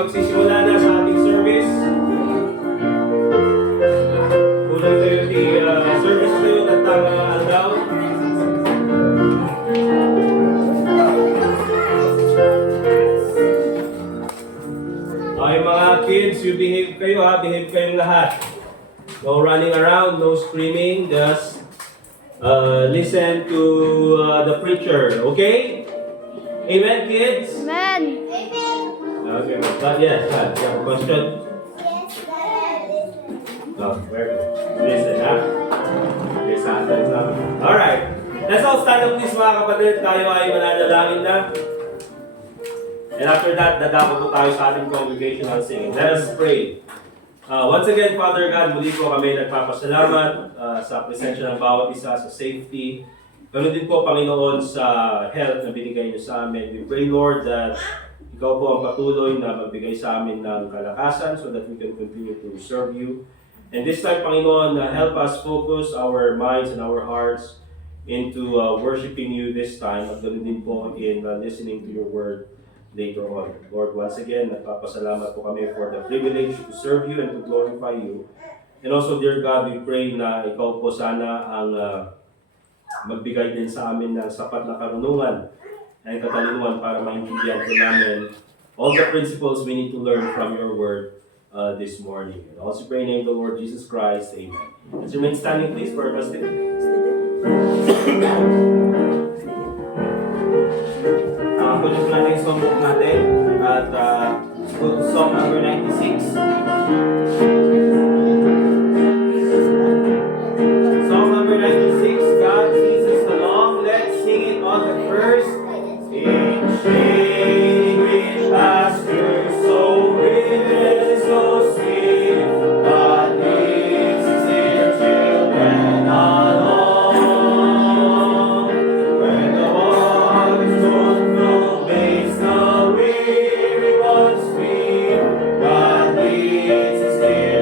magsisimula na sa ating service. Unang tayo service tayo at aldaw. Okay mga kids, you behave kayo ha, behave kayong lahat. No running around, no screaming, just listen to the preacher, okay? Amen, kids? Amen. Okay, but yes, you have a question? Yes, Dad. No, very good. Listen, huh? Yes, Alright. Let's all stand up please mga kapatid. Tayo ay mananalangin na. And after that, dadako po tayo sa ating congregational singing. Let us pray. Once again, Father God, muli po kami nagpapasalamat sa presensya ng bawat isa, sa safety. Ganun din po, Panginoon, sa health na binigay niyo sa amin. We pray, Lord, that ikaw po ang patuloy na magbigay sa amin ng kalakasan so that we can continue to serve you. And this time, Panginoon, help us focus our minds and our hearts into worshiping you this time at ganun din po in listening to your word later on. Lord, once again, nagpapasalamat po kami for the privilege to serve you and to glorify you. And also, dear God, we pray na ikaw po sana ang magbigay din sa amin ng sapat na karunungan and katalinuhan para maintindihan po namin all the principles we need to learn from your word this morning. And also pray in the name of the Lord Jesus Christ. Amen. Let's remain standing please for our festival. Kunin ko natin yung songbook natin at song number 96. Song number 96, God Jesus along. Let's sing it on the first. In shade with pasture so rich, so sweet, God leads His children along. When the waters don't flow, makes the weary ones free, God leads His dear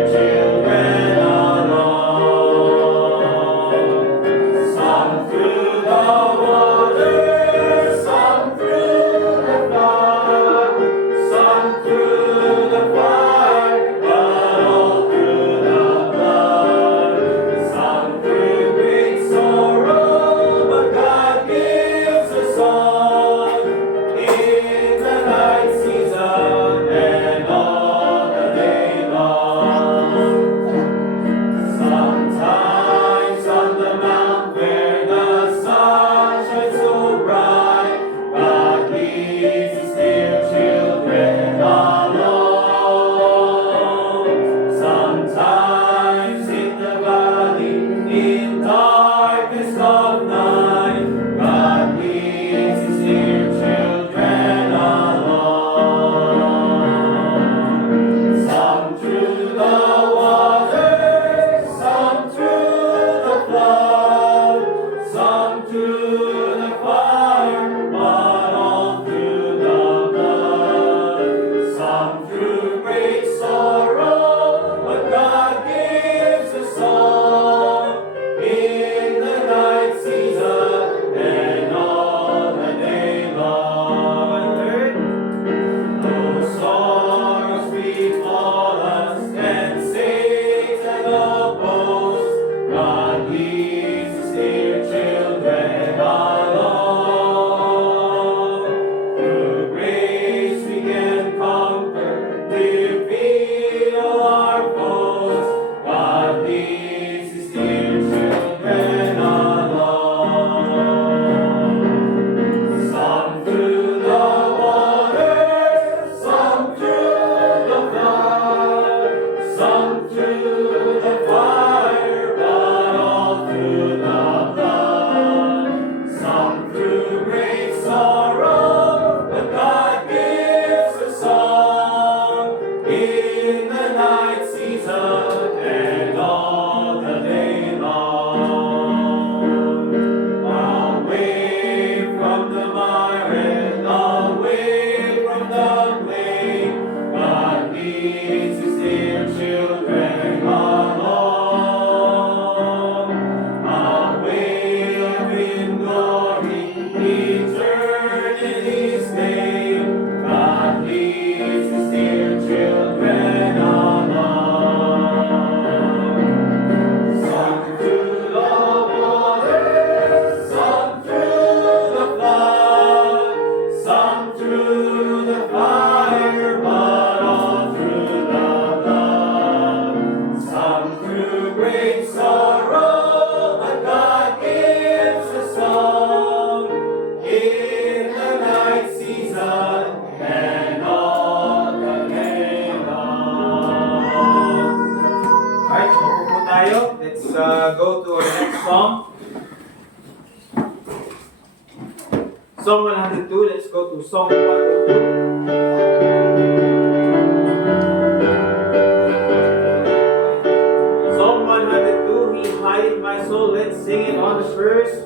102. Let's go to Psalm 102. Psalm 102, He hideth my soul. Let's sing it on the first.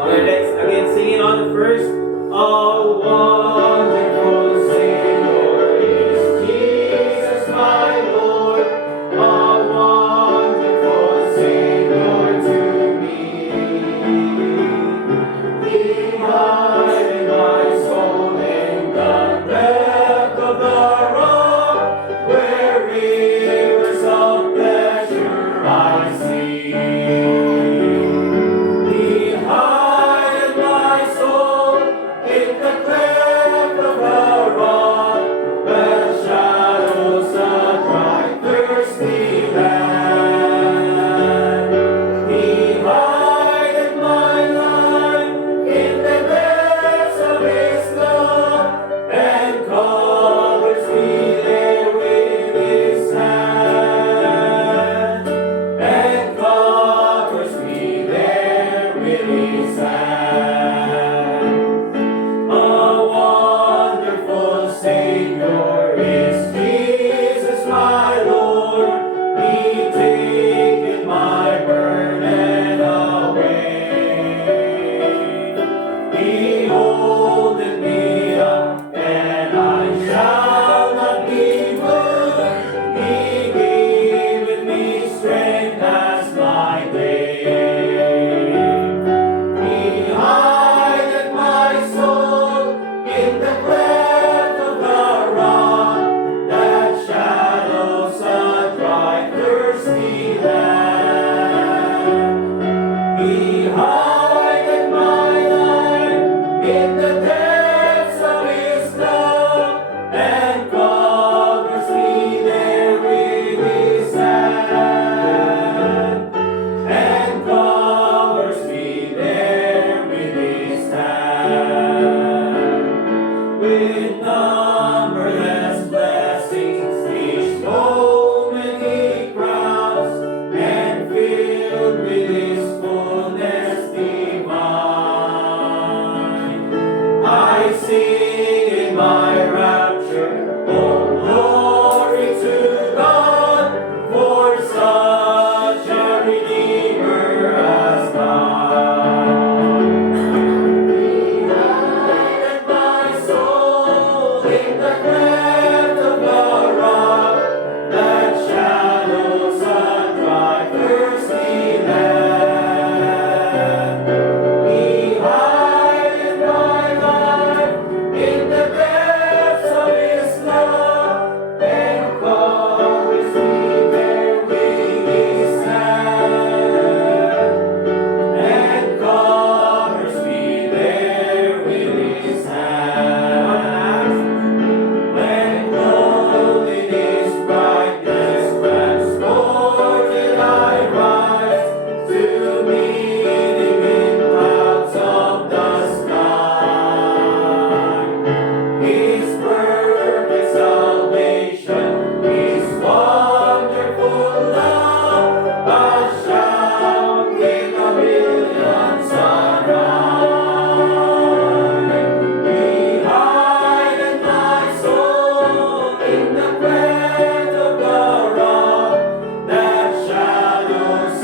Okay, let's again sing it on the first. Oh, wonderful Savior is Jesus my Lord. Oh, wonderful Savior to me. He hideth my soul in the cleft of the rock, where rivers of pleasure I see. He hideth my soul in the cleft of the rock, where shadows a dry, thirsty land. He hideth my life in the depths of His love, and covers me there with His hand, and covers me there with His hand. A wonderful Savior is Jesus my Lord. He taketh my burden away. He holdeth me up, and I shall not be moved. He giveth me strength as my day. He hideth my soul in the cleft of the rock, that shadows a dry, thirsty land. He hideth my life in the depths of His love, and covers me there with His hand, and covers me there with His hand. With numberless blessings each moment He crowns, and filled with His fullness divine. I sing in my rapture, oh glory to God, for such a Redeemer as mine. He hideth my soul in the cleft of the rock, that shadows a dry, thirsty land. He hideth my life in the depths of His love, and covers me there with His hand, and covers me there with His hand. When clothed in His brightness, transported I rise, to meet Him in clouds of the sky. His perfect salvation, His wonderful love, a shout in a million sunrise. He hideth my soul in the cleft of the rock, that shadows a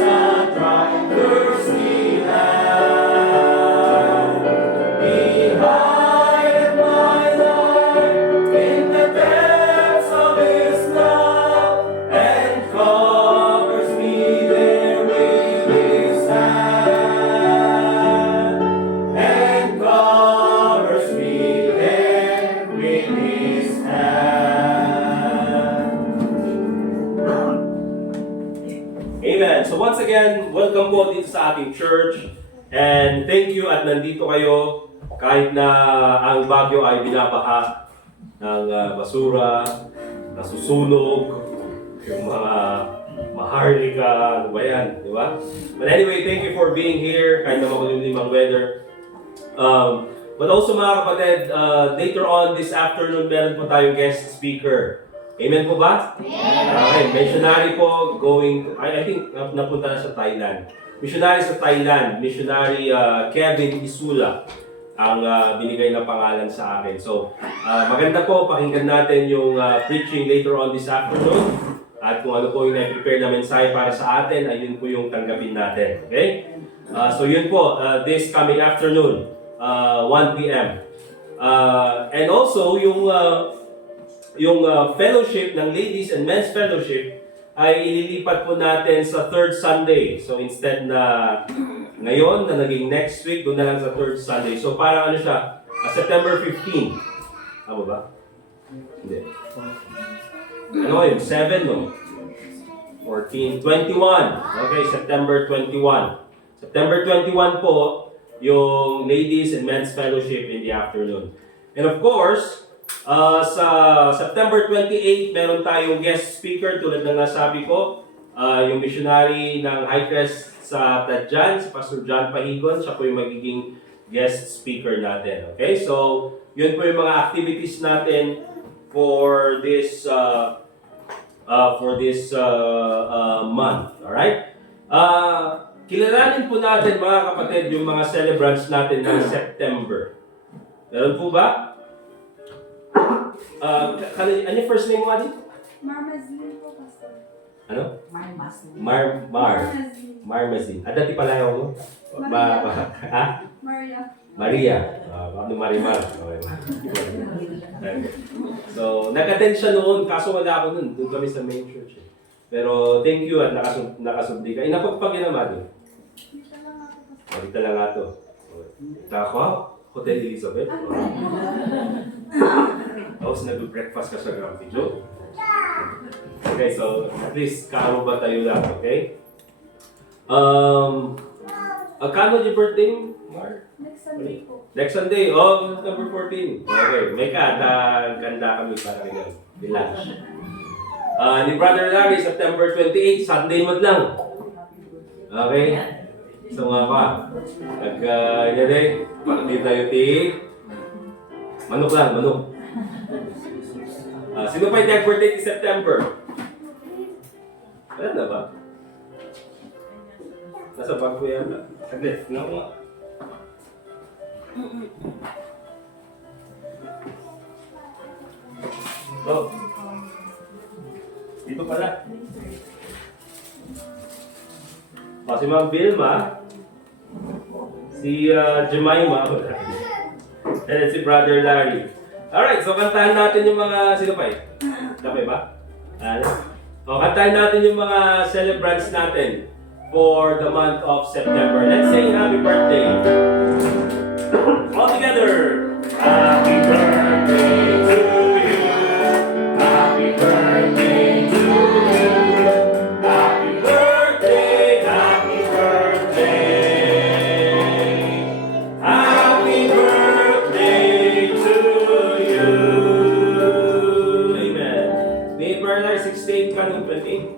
dry, thirsty land. He hideth my life in the depths of His love, and covers me there with His hand, and covers me there with His hand. Amen. So once again, welcome po dito sa ating church. And thank you at nandito kayo kahit na ang Baguio ay binabaha ng basura, nasusunog, yung mga maharlika, ano ba yan, di ba? But anyway, thank you for being here kahit na makulimlim ang weather. But also mga kapatid, later on this afternoon, meron po tayong guest speaker. Amen po ba? Okay, missionary po going, I think napunta na sa Thailand. Missionary sa Thailand, missionary Kevin Isula ang binigay na pangalan sa akin. So, maganda po, pakinggan natin yung preaching later on this afternoon. At kung ano po yung na-prepare na mensahe para sa atin, ay yun po yung tanggapin natin. Okay? So yun po, this coming afternoon, 1 p.m. And also, yung fellowship ng ladies and men's fellowship ay ililipat po natin sa third Sunday. So instead na ngayon, na naging next week, doon na lang sa third Sunday. So parang ano siya, September 15. Tama ba? Hindi. Ano yun? 7, no? 14, 21. Okay, September 21. September 21 po, yung ladies and men's fellowship in the afternoon. And of course, sa September 28, meron tayong guest speaker tulad ng nasabi ko, yung missionary ng Highcrest sa Tadjan, si Pastor John Pahigon, siya po yung magiging guest speaker natin. Okay, so yun po yung mga activities natin for this month. Alright? Kilalanin po natin mga kapatid yung mga celebrants natin ng September. Meron po ba? Ano yung first name mo, Adi? Marmazin po, Pastor. Ano? Marmazin. Marmazin. Dati pala mo? Ha? Maria. Maria. Ano Marimar? Okay. So, nag-attend siya noon, kaso wala ako noon. Doon kami sa main church. Pero thank you at nakasubdi ka. Inapagpag yun naman doon. Dito lang nga ito. Ako? Hotel Elizabeth? Tapos nag-breakfast ka sa Grumpy Joe. Okay, so at least karo ba tayo lang, okay? Kano yung birthday mo, Mar? Next Sunday po. Next Sunday, September 14. Okay, may ganda kami para kayo. Lunch. Ni Brother Larry, September 28, Sunday mo lang. Okay? So nga pa, yan eh, parang tayo manok lang, manok. Sino pa yung nag-birthday ni September? Wala na ba? Nasa bag ko yan. Saglit, nga nga. So, dito pala. Si Ma'am Vilma, si Jemima, and si Brother Larry. Alright, so kantahan natin yung mga, sino pa eh? Kapay ba? Kantahan natin yung mga celebrants natin for the month of September. Let's sing happy birthday. All together. Happy birthday to you. Happy birthday to you. Happy birthday, happy birthday. Happy birthday to you. Amen. May Bernard 16 ka nung 28?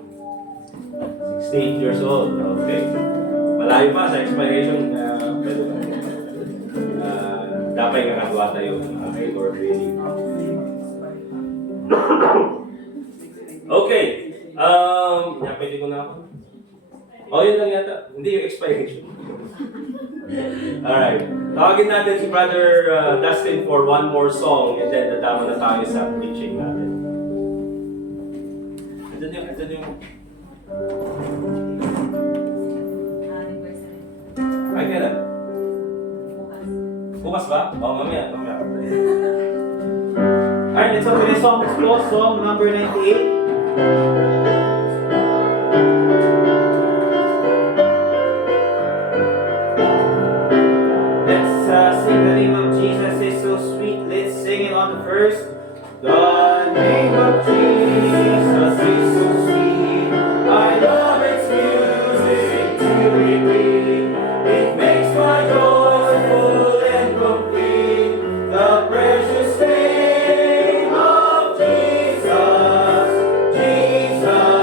68 years old. Okay. Malayo pa sa expiration. Dapat kakatuwa tayo. Okay, Lord, really. Okay. Pwede ko na ako. Yun lang yata. Hindi yung expiration. Alright. Tawagin natin si Brother Dustin for one more song and then natama na tayo sa preaching natin. Andun yung... Ay, kailan? Bukas ba? Mamaya. Alright, let's open this song. Let's close song number 98. Sing the name of Jesus is so sweet. Let's sing it on the first. The name of Jesus is so sweet. I love its music to repeat. It makes my joy full and complete. The precious name of Jesus, Jesus.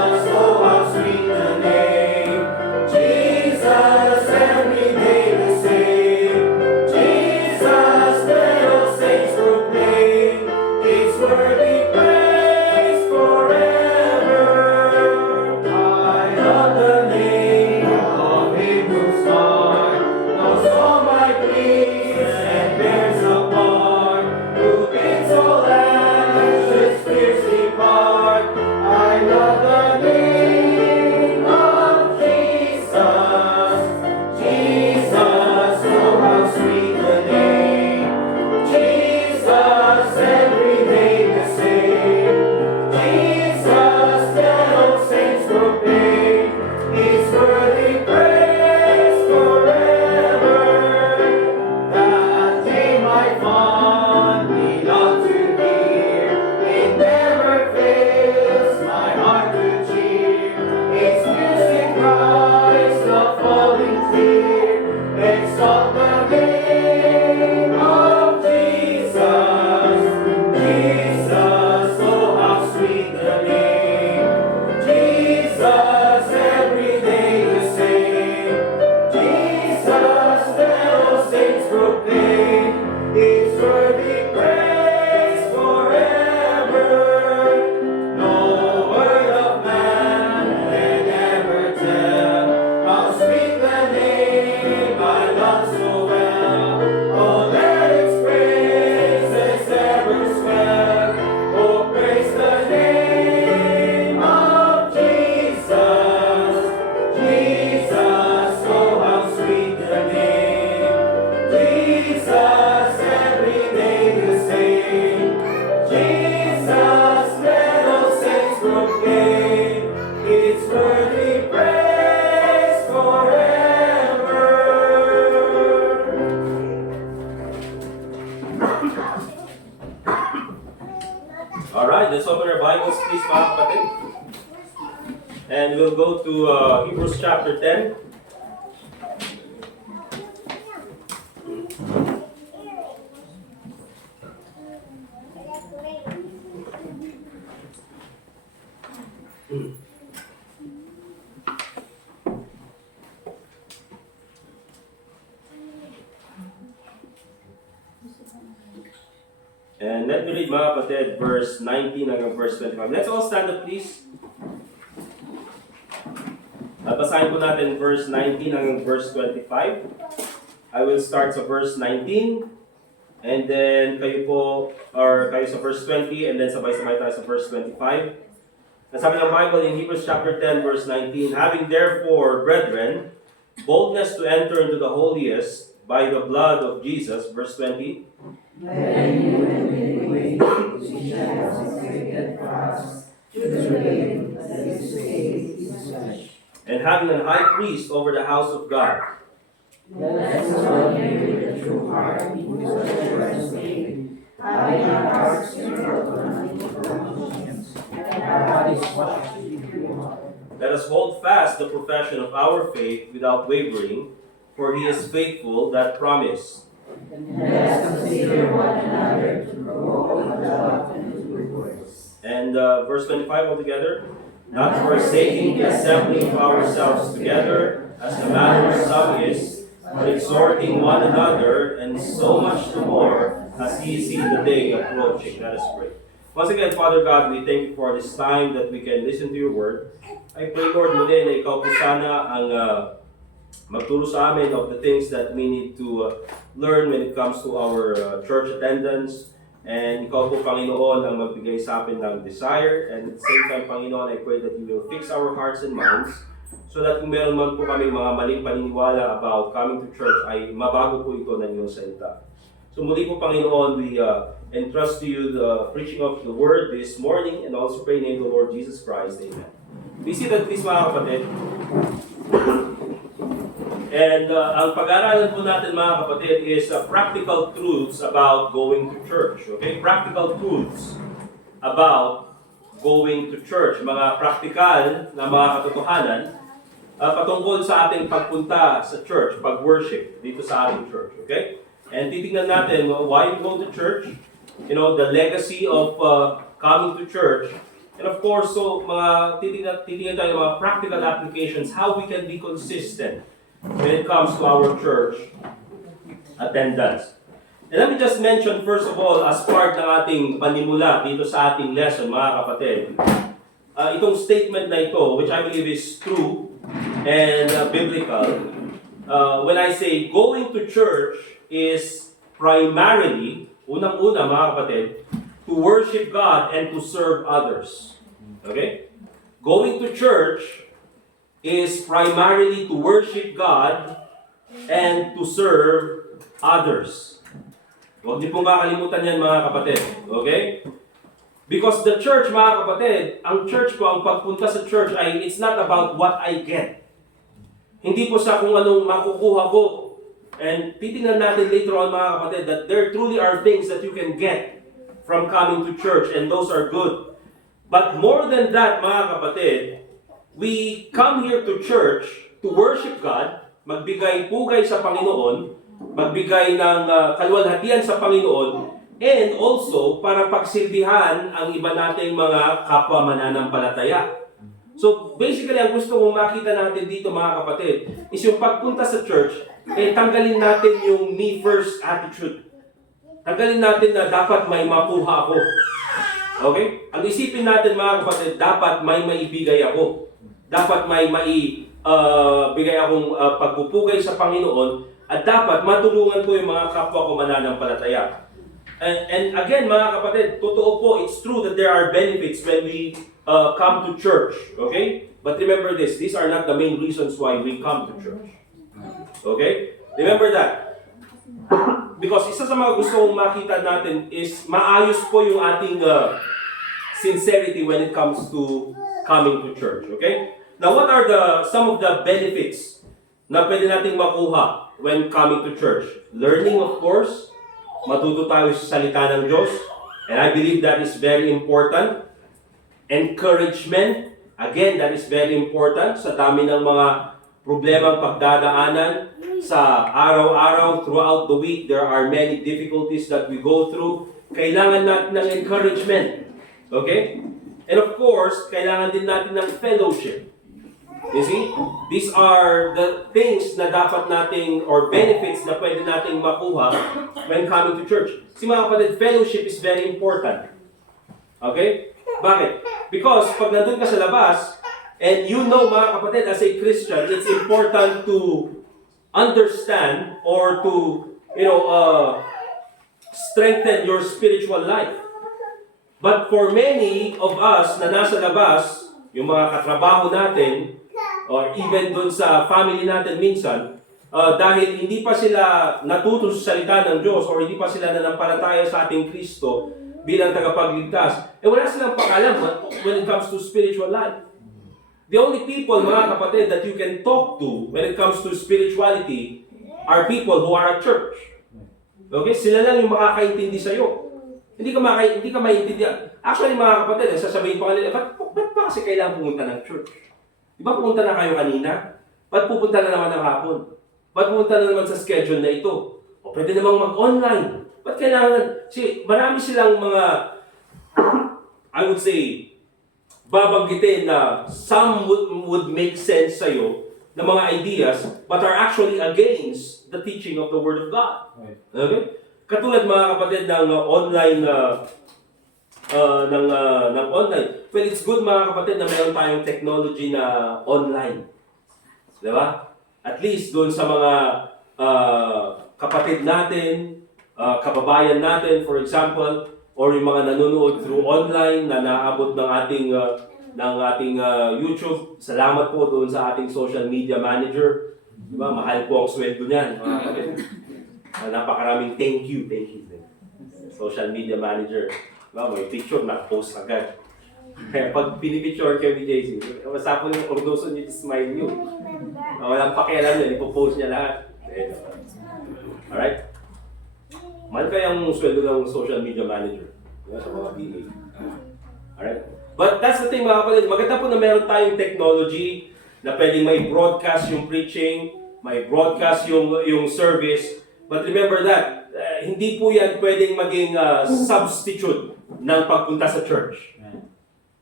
And we'll go to Hebrews chapter 10. And let me read mga kapatid, verse 19 hanggang verse 25. Let's all stand up please. Basahin po natin verse 19 hanggang verse 25. I will start sa verse 19. And then kayo sa verse 20 and then sabay-sabay tayo sa verse 25. Nasabi ng Bible in Hebrews chapter 10 verse 19, having therefore, brethren, boldness to enter into the holiest by the blood of Jesus, verse 20. Then you will be waiting, which has created for us, to the reign that is to save his flesh. And having an high priest over the house of God. Let us all hear with a true heart, whose pleasure is made, having our hearts sprinkled on equal conscience, and our bodies washed with pure water. Let us hold fast the profession of our faith without wavering, for he is faithful that promised. And let us consider one another to grow in love and good works. And verse 25 altogether. Not forsaking the assembling of ourselves together, as the manner of some is, but exhorting one another, and so much the more as ye see the day approaching. Let us pray. Once again, Father God, we thank you for this time that we can listen to your word. I pray, Lord, muli na ikaw po sana ang magturo sa amin of the things that we need to learn when it comes to our church attendance. And ikaw po, Panginoon, ang magbigay sa amin ng desire. And at the same time, Panginoon, I pray that you will fix our hearts and minds so that kung meron man po kami mga maling paniniwala about coming to church, ay mabago po ito ng iyong salita. So muli po, Panginoon, we entrust to you the preaching of the word this morning and also pray in the name of the Lord Jesus Christ. Amen. We see that please, mga kapatid. And ang pag-aaralan po natin, mga kapatid, is practical truths about going to church. Okay? Practical truths about going to church. Mga practical na mga katotohanan patungkol sa ating pagpunta sa church, pag-worship dito sa ating church. Okay? And titingnan natin why we go to church, the legacy of coming to church, and of course, so mga titingnan tayo ng mga practical applications, how we can be consistent when it comes to our church attendance. And let me just mention first of all, as part ng ating panimula dito sa ating lesson, mga kapatid, itong statement na ito, which I believe is true and biblical, when I say going to church is primarily, unang-una mga kapatid, to worship God and to serve others. Okay? Going to church is primarily to worship God and to serve others. Huwag niyo pong makalimutan yan, mga kapatid. Okay? Because the church, mga kapatid, ang church ko, ang pagpunta sa church ay it's not about what I get. Hindi po sa kung anong makukuha ko. And titingnan natin later on, mga kapatid, that there truly are things that you can get from coming to church, and those are good. But more than that, mga kapatid, we come here to church to worship God, magbigay-pugay sa Panginoon, magbigay ng kaluwalhatian sa Panginoon, and also para pagsilbihan ang iba nating mga kapwa mananampalataya. So basically, ang gusto kong makita natin dito, mga kapatid, is yung pagpunta sa church, tanggalin natin yung me first attitude. Tanggalin natin na dapat may makuha ako. Okay? Ang isipin natin, mga kapatid, dapat may maibigay ako. Dapat may maibigay akong pagpupugay sa Panginoon, at dapat matulungan ko yung mga kapwa ko mananampalataya. And again, mga kapatid, totoo po, it's true that there are benefits when we come to church. Okay? But remember this, these are not the main reasons why we come to church. Okay? Remember that. Because isa sa mga gusto kong makita natin is maayos po yung ating sincerity when it comes to coming to church. Okay? Now, what are some of the benefits na pwede nating makuha when coming to church? Learning, of course. Matuto tayo sa salita ng Diyos. And I believe that is very important. Encouragement. Again, that is very important sa dami ng mga problemang pagdadaanan sa araw-araw, throughout the week. There are many difficulties that we go through. Kailangan natin ng encouragement. Okay? And of course, kailangan din natin ng fellowship. You see? These are the things na dapat nating, or benefits na pwede nating makuha when coming to church. Kasi mga kapatid, fellowship is very important. Okay? Bakit? Because pag nandun ka sa labas, and you know mga kapatid, as a Christian, it's important to understand or to, strengthen your spiritual life. But for many of us na nasa labas, yung mga katrabaho natin, or even dun sa family natin minsan, dahil hindi pa sila natuto sa salita ng Diyos or hindi pa sila nanampalataya sa ating Kristo bilang tagapagligtas, wala silang pakalam when it comes to spiritual life. The only people, mga kapatid, that you can talk to when it comes to spirituality are people who are at church. Okay? Sila lang yung makakaintindi sa'yo. Hindi ka maintindihan. Actually, mga kapatid, sasabihin pa kanila, ba't pa kasi kailangan pumunta ng church? Di ba pupunta na kayo kanina? Ba't pupunta na naman ng hapon? Ba't pupunta na naman sa schedule na ito? O pwede namang mag-online. Ba't kailangan? Kasi marami silang mga, I would say, babanggitin na some would make sense sa'yo na mga ideas but are actually against the teaching of the Word of God. Okay? Katulad mga kapatid ng online ng online. Well, it's good mga kapatid na mayroon tayong technology na online. Di ba? At least doon sa mga kapatid natin, kababayan natin, for example, or yung mga nanonood through online na naabot ng ating YouTube. Salamat po doon sa ating social media manager. Di ba? Mahal po ang sweldo niyan, mga kapatid. Napakaraming thank you. Social media manager. Diba? May picture, nakapost agad. Kaya pag pinipicture kayo ni JC, basta po yung ordoso niyo, smile niyo. Walang pakialam niya, ipopost niya lahat. Alright? Mahal kayang sweldo ng social media manager. Diba? Sa mga PA. Alright? But that's the thing mga kapatid, maganda po na meron tayong technology na pwedeng may broadcast yung preaching, may broadcast yung service. But remember that, hindi po yan pwedeng maging substitute ng pagpunta sa church.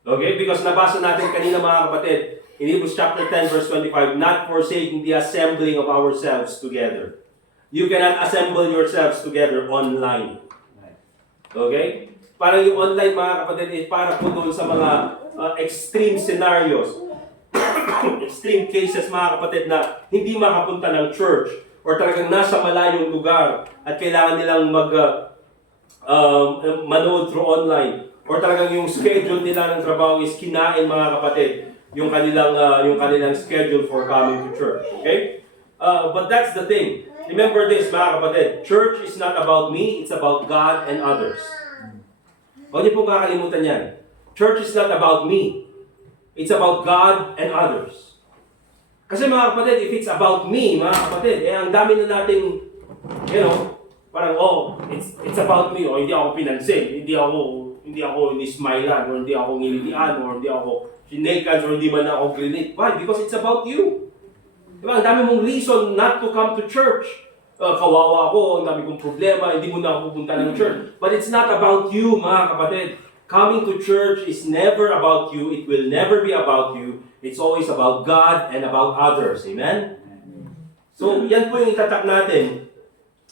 Okay? Because nabasa natin kanina mga kapatid, in Hebrews chapter 10 verse 25, not forsaking the assembling of ourselves together. You cannot assemble yourselves together online. Okay? Parang yung online mga kapatid is para po doon sa mga extreme scenarios, extreme cases mga kapatid na hindi makapunta ng church or talagang nasa malayong lugar at kailangan nilang manood through online or talagang yung schedule nila ng trabaho is kinain mga kapatid yung kanilang schedule for coming to church. Okay? But that's the thing. Remember this mga kapatid, church is not about me, it's about God and others. Huwag niyo pong kakalimutan yan. Church is not about me. It's about God and others. Kasi mga kapatid, if it's about me, mga kapatid, ang dami na nating, parang, it's about me, o hindi ako pinansin, hindi ako nismailan, or hindi ako ngilitian, or hindi ako sinekan, or hindi man ako grinit. Why? Because it's about you. Diba? Ang dami mong reason not to come to church. Kawawa ako, ang dami kong problema, hindi mo na ako pupunta ng church. But it's not about you, mga kapatid. Coming to church is never about you. It will never be about you. It's always about God and about others. Amen? So, yan po yung itatak natin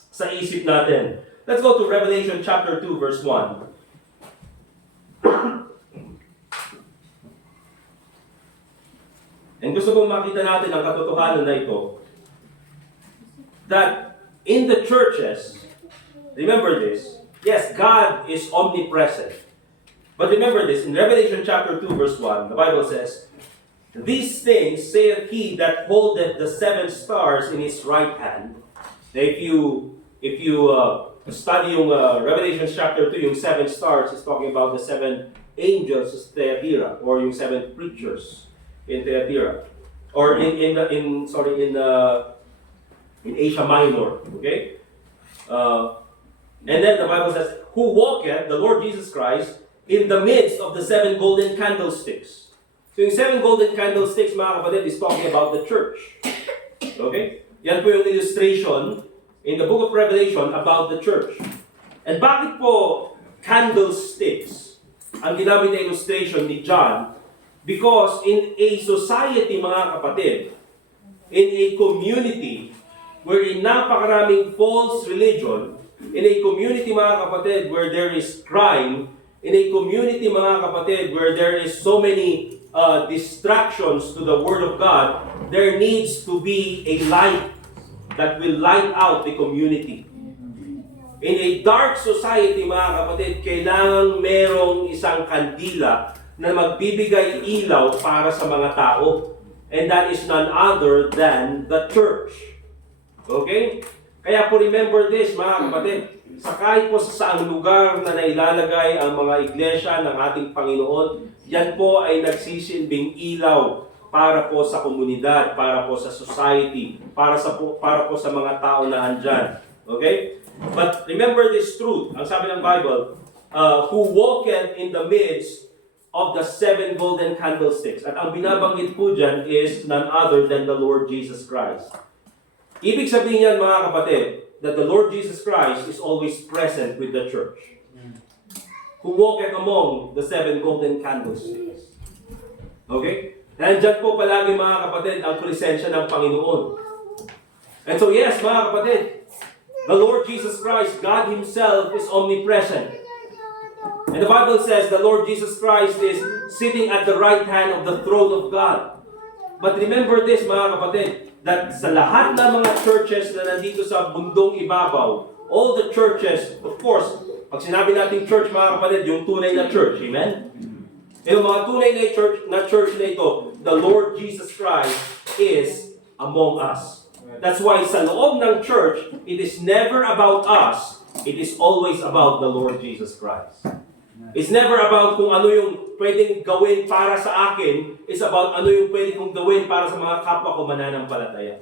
sa isip natin. Let's go to Revelation chapter 2, verse 1. And gusto kong makita natin ang katotohanan na ito. That in the churches, remember this, yes, God is omnipresent. But remember this, in Revelation chapter 2, verse 1, the Bible says, these things saith he that holdeth the 7 stars in his right hand. Now if you study yung Revelation chapter 2, yung 7 stars is talking about the 7 angels of Thyatira, or yung 7 preachers in Thyatira, or in Asia Minor, okay? And then the Bible says, who walketh, the Lord Jesus Christ, in the midst of the 7 golden candlesticks. So yung 7 golden candlesticks, mga kapatid, is talking about the church. Okay? Yan po yung illustration in the book of Revelation about the church. And bakit po candlesticks ang ginamit na illustration ni John? Because in a society, mga kapatid, in a community wherein napakaraming false religion, in a community, mga kapatid, where there is crime, in a community, mga kapatid, where there is so many distractions to the Word of God, there needs to be a light that will light out the community. In a dark society, mga kapatid, kailangan merong isang kandila na magbibigay ilaw para sa mga tao. And that is none other than the church. Okay? Kaya po remember this, mga kapatid. Sa kahit po sa saang lugar na nailalagay ang mga iglesia ng ating Panginoon, yan po ay nagsisilbing ilaw para po sa komunidad, para po sa society, para po sa mga tao na andyan. Okay? But remember this truth. Ang sabi ng Bible, who walketh in the midst of the 7 golden candlesticks. At ang binabanggit po dyan is none other than the Lord Jesus Christ. Ibig sabihin yan, mga kapatid, that the Lord Jesus Christ is always present with the church. Who walketh among the 7 golden candlesticks. Okay? Nandyan po palagi, mga kapatid, ang presensya ng Panginoon. And so yes, mga kapatid, the Lord Jesus Christ, God Himself, is omnipresent. And the Bible says the Lord Jesus Christ is sitting at the right hand of the throne of God. But remember this, mga kapatid, that sa lahat ng mga churches na nandito sa bundong ibabaw, all the churches, of course, pag sinabi natin church, mga kapatid, yung tunay na church, amen? Yung mga tunay na church na ito, the Lord Jesus Christ is among us. That's why sa loob ng church, it is never about us, it is always about the Lord Jesus Christ. It's never about kung ano yung pwedeng gawin para sa akin. It's about ano yung pwedeng kong gawin para sa mga kapwa ko mananampalataya.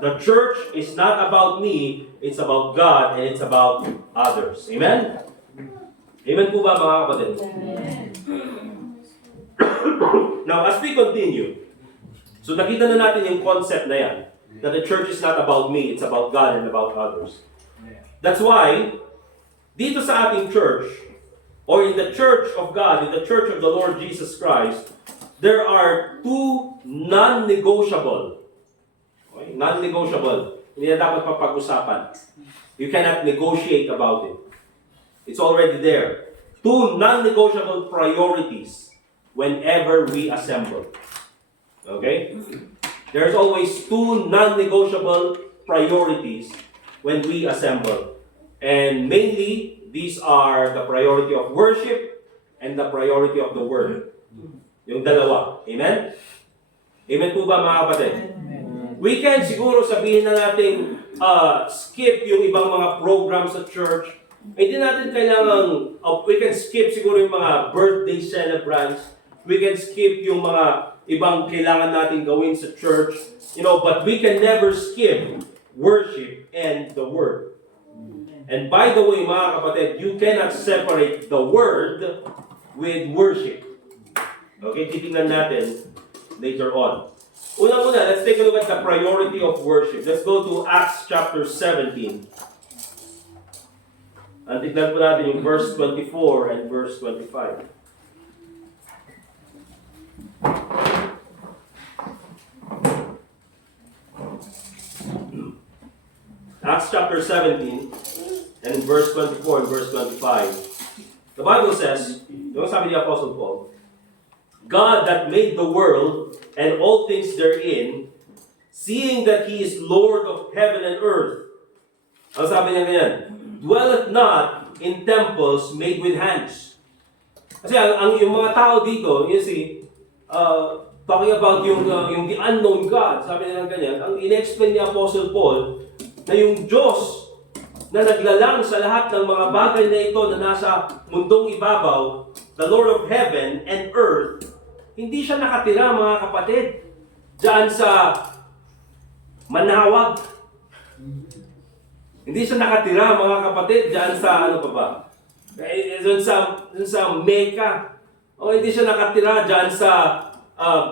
The church is not about me, it's about God, and it's about others. Amen? Amen po ba, mga kapatid? Now, as we continue, so nakita na natin yung concept na yan, that the church is not about me, it's about God and about others. That's why, dito sa ating church, or in the church of God, in the church of the Lord Jesus Christ, there are 2 non-negotiable. Okay? Non-negotiable. Hindi na dapat papag-usapan. You cannot negotiate about it. It's already there. 2 non-negotiable priorities whenever we assemble. Okay? There's always 2 non-negotiable priorities when we assemble. And mainly, these are the priority of worship and the priority of the word. Yung dalawa. Amen? Amen po ba, mga kapatid? We can siguro sabihin na natin skip yung ibang mga programs sa church. Hindi natin kailangan, we can skip siguro yung mga birthday celebrants. We can skip yung mga ibang kailangan natin gawin sa church. You know, but we can never skip worship and the word. And by the way, mga kapatid, you cannot separate the word with worship. Okay, titingnan natin later on. Una-una, let's take a look at the priority of worship. Let's go to Acts chapter 17. And tignan po natin yung verse 24 and verse 25. Acts chapter 17. And in verse 24 and verse 25, the Bible says, yung sabi ni Apostle Paul, God that made the world and all things therein, seeing that He is Lord of heaven and earth. Ang sabi niya ganyan, dwelleth not in temples made with hands. Kasi yung mga tao dito, you see, talking about yung the unknown God, sabi niya ganyan, ang in-explain ni Apostle Paul, na yung Diyos na naglalang sa lahat ng mga bagay na ito na nasa mundong ibabaw, the Lord of heaven and earth, hindi siya nakatira, mga kapatid, diyan sa Manawag. Hindi siya nakatira, mga kapatid, diyan sa ano pa ba? Doon sa Mecca. O hindi siya nakatira diyan sa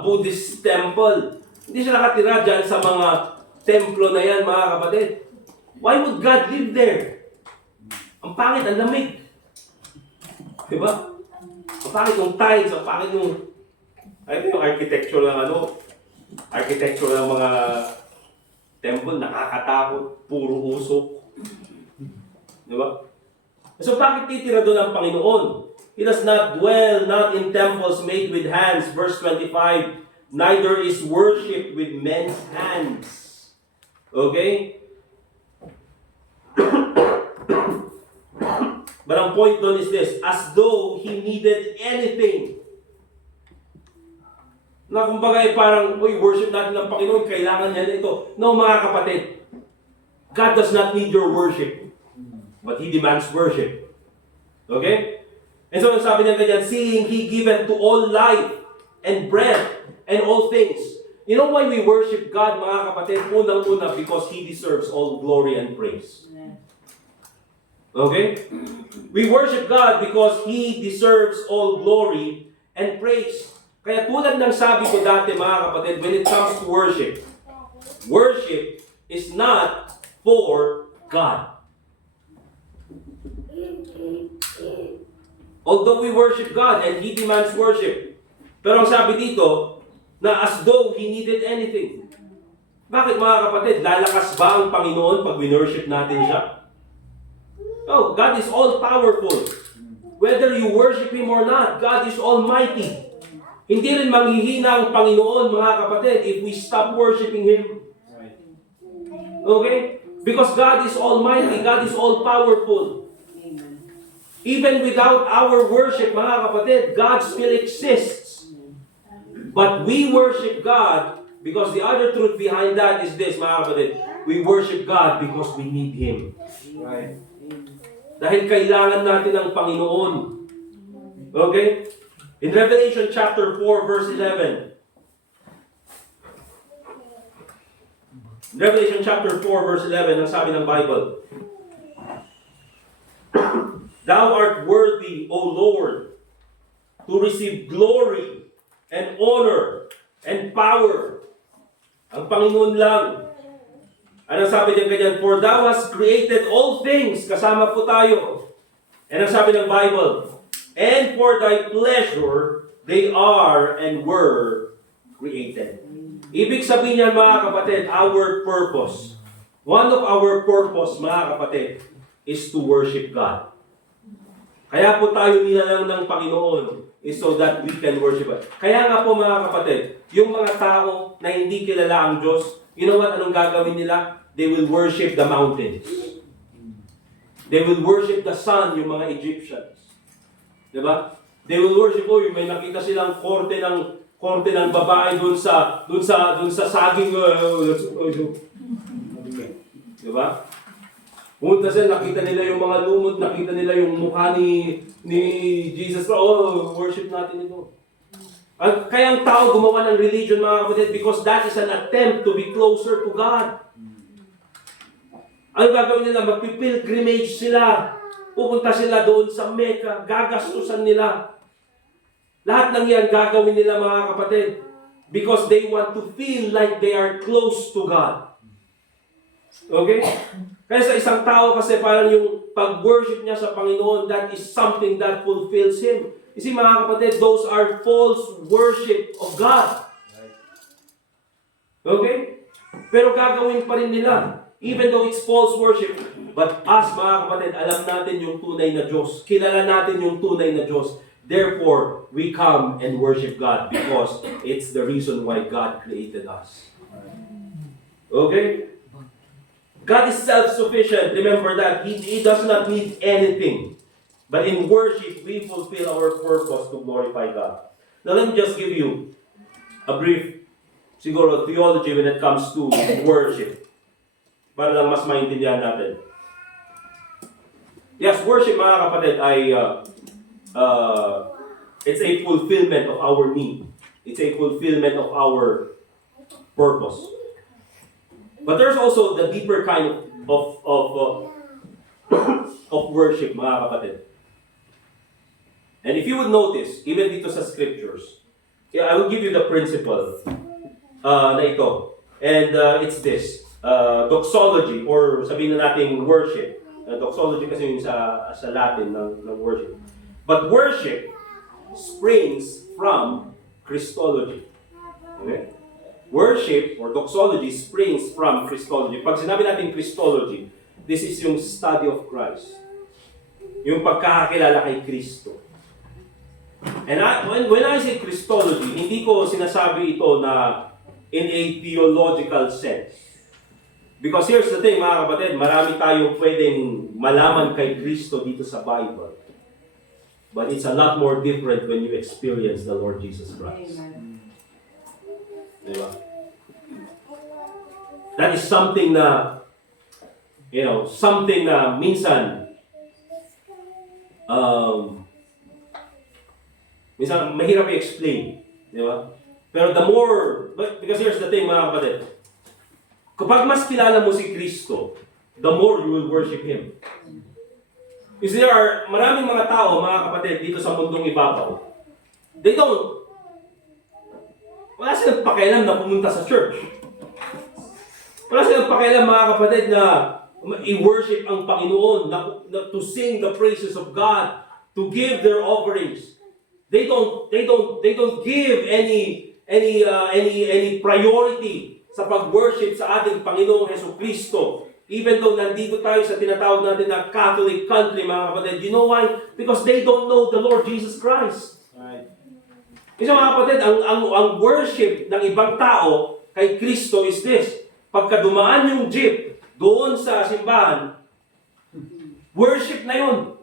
Buddhist temple. Hindi siya nakatira dyan sa mga templo na yan, mga kapatid. Why would God live there? Ang pangit, ang lamig. Diba? Ang pangit ng tiles, ang pangit ng... Ay, yung architecture ng mga temple, nakakatakot, puro usok. Diba? So, bakit titira doon ang Panginoon? He does not dwell, not in temples made with hands. Verse 25, neither is worship with men's hands. Okay? But ang point doon is this, as though He needed anything. Na kumbaga parang, worship natin ng Panginoon, kailangan niya ito. No, mga kapatid, God does not need your worship, but He demands worship. Okay? And so sabi niya ganyan, seeing He given to all life and breath and all things. You know why we worship God, mga kapatid? Unang-una, because He deserves all glory and praise. Okay? We worship God because He deserves all glory and praise. Kaya tulad ng sabi ko dati, mga kapatid, when it comes to worship, worship is not for God. Although we worship God and He demands worship, pero ang sabi dito, na as though He needed anything. Bakit, mga kapatid? Lalakas ba ang Panginoon pag winworship natin siya? No, God is all-powerful. Whether you worship Him or not, God is almighty. Hindi rin manghihina ang Panginoon, mga kapatid, if we stop worshiping Him. Okay? Because God is almighty, God is all-powerful. Even without our worship, mga kapatid, God still exists. But we worship God because the other truth behind that is this, mga kapatid. We worship God because we need Him. Right. Dahil kailangan natin ng Panginoon. Okay? In Revelation chapter 4, verse 11. Revelation chapter 4, verse 11, ang sabi ng Bible. Thou art worthy, O Lord, to receive glory and honor and power. Ang Panginoon lang. Ano sabi niya ganyan? For thou hast created all things. Kasama po tayo. And ang sabi ng Bible, and for thy pleasure, they are and were created. Ibig sabihin niyan, mga kapatid, our purpose. One of our purpose, mga kapatid, is to worship God. Kaya po tayo nilalang ng Panginoon is so that we can worship God. Kaya nga po, mga kapatid, yung mga tao na hindi kilala ang Diyos, you know what? Anong gagawin nila? They will worship the mountains. They will worship the sun, yung mga Egyptians. Diba? They will worship, may nakita silang korte ng babae doon sa saging. Diba? Punta sila, nakita nila yung mga lumot, nakita nila yung mukha ni Jesus. Worship natin ito. Kaya ang tao gumawa ng religion, mga kapatid, because that is an attempt to be closer to God. Ang gagawin nila, magpipilgrimage sila. Pupunta sila doon sa Mecca, gagastusan nila. Lahat ng yan gagawin nila, mga kapatid, because they want to feel like they are close to God. Okay? Kaya sa isang tao kasi parang yung pag-worship niya sa Panginoon, that is something that fulfills him. You see, mga kapatid, those are false worship of God. Okay? Pero gagawin pa rin nila. Even though it's false worship. But us, mga kapatid, alam natin yung tunay na Diyos. Kilala natin yung tunay na Diyos. Therefore, we come and worship God because it's the reason why God created us. Okay? God is self-sufficient. Remember that. He does not need anything. But in worship, we fulfill our purpose to glorify God. Now, let me just give you a brief, siguro, theology when it comes to worship. Para lang mas maintindihan natin. Yes, worship, mga kapatid, it's a fulfillment of our need. It's a fulfillment of our purpose. But there's also the deeper kind of worship, mga kapatid. And if you would notice, even dito sa scriptures, I will give you the principle na ito. And it's this. Doxology, or sabihin na natin worship. Doxology kasi yung sa Latin ng worship. But worship springs from Christology. Okay? Worship or doxology springs from Christology. Pag sinabi natin Christology, this is yung study of Christ. Yung pagkakakilala kay Kristo. And when I say Christology, hindi ko sinasabi ito na in a theological sense. Because here's the thing, mga kapatid, marami tayong pwedeng malaman kay Kristo dito sa Bible. But it's a lot more different when you experience the Lord Jesus Christ. Diba? That is something na, something na minsan, minsan mahirap i-explain. Diba? Pero the more, because here's the thing, mga kapatid, kapag mas kilala mo si Kristo, the more you will worship Him. Because there are maraming mga tao, mga kapatid, dito sa mundong ibabaw, wala silang pakialam na pumunta sa church. Wala silang pakialam, mga kapatid, na i-worship ang Panginoon, na to sing the praises of God, to give their offerings. They don't give any priority sa pag-worship sa ating Panginoong Jesucristo. Even though nandito tayo sa tinatawag natin na Catholic country, mga kapatid, you know why? Because they don't know the Lord Jesus Christ. Right. Kasi mga kapatid, ang worship ng ibang tao kay Kristo is this. Pagka dumaan yung jeep doon sa simbahan, worship na yun.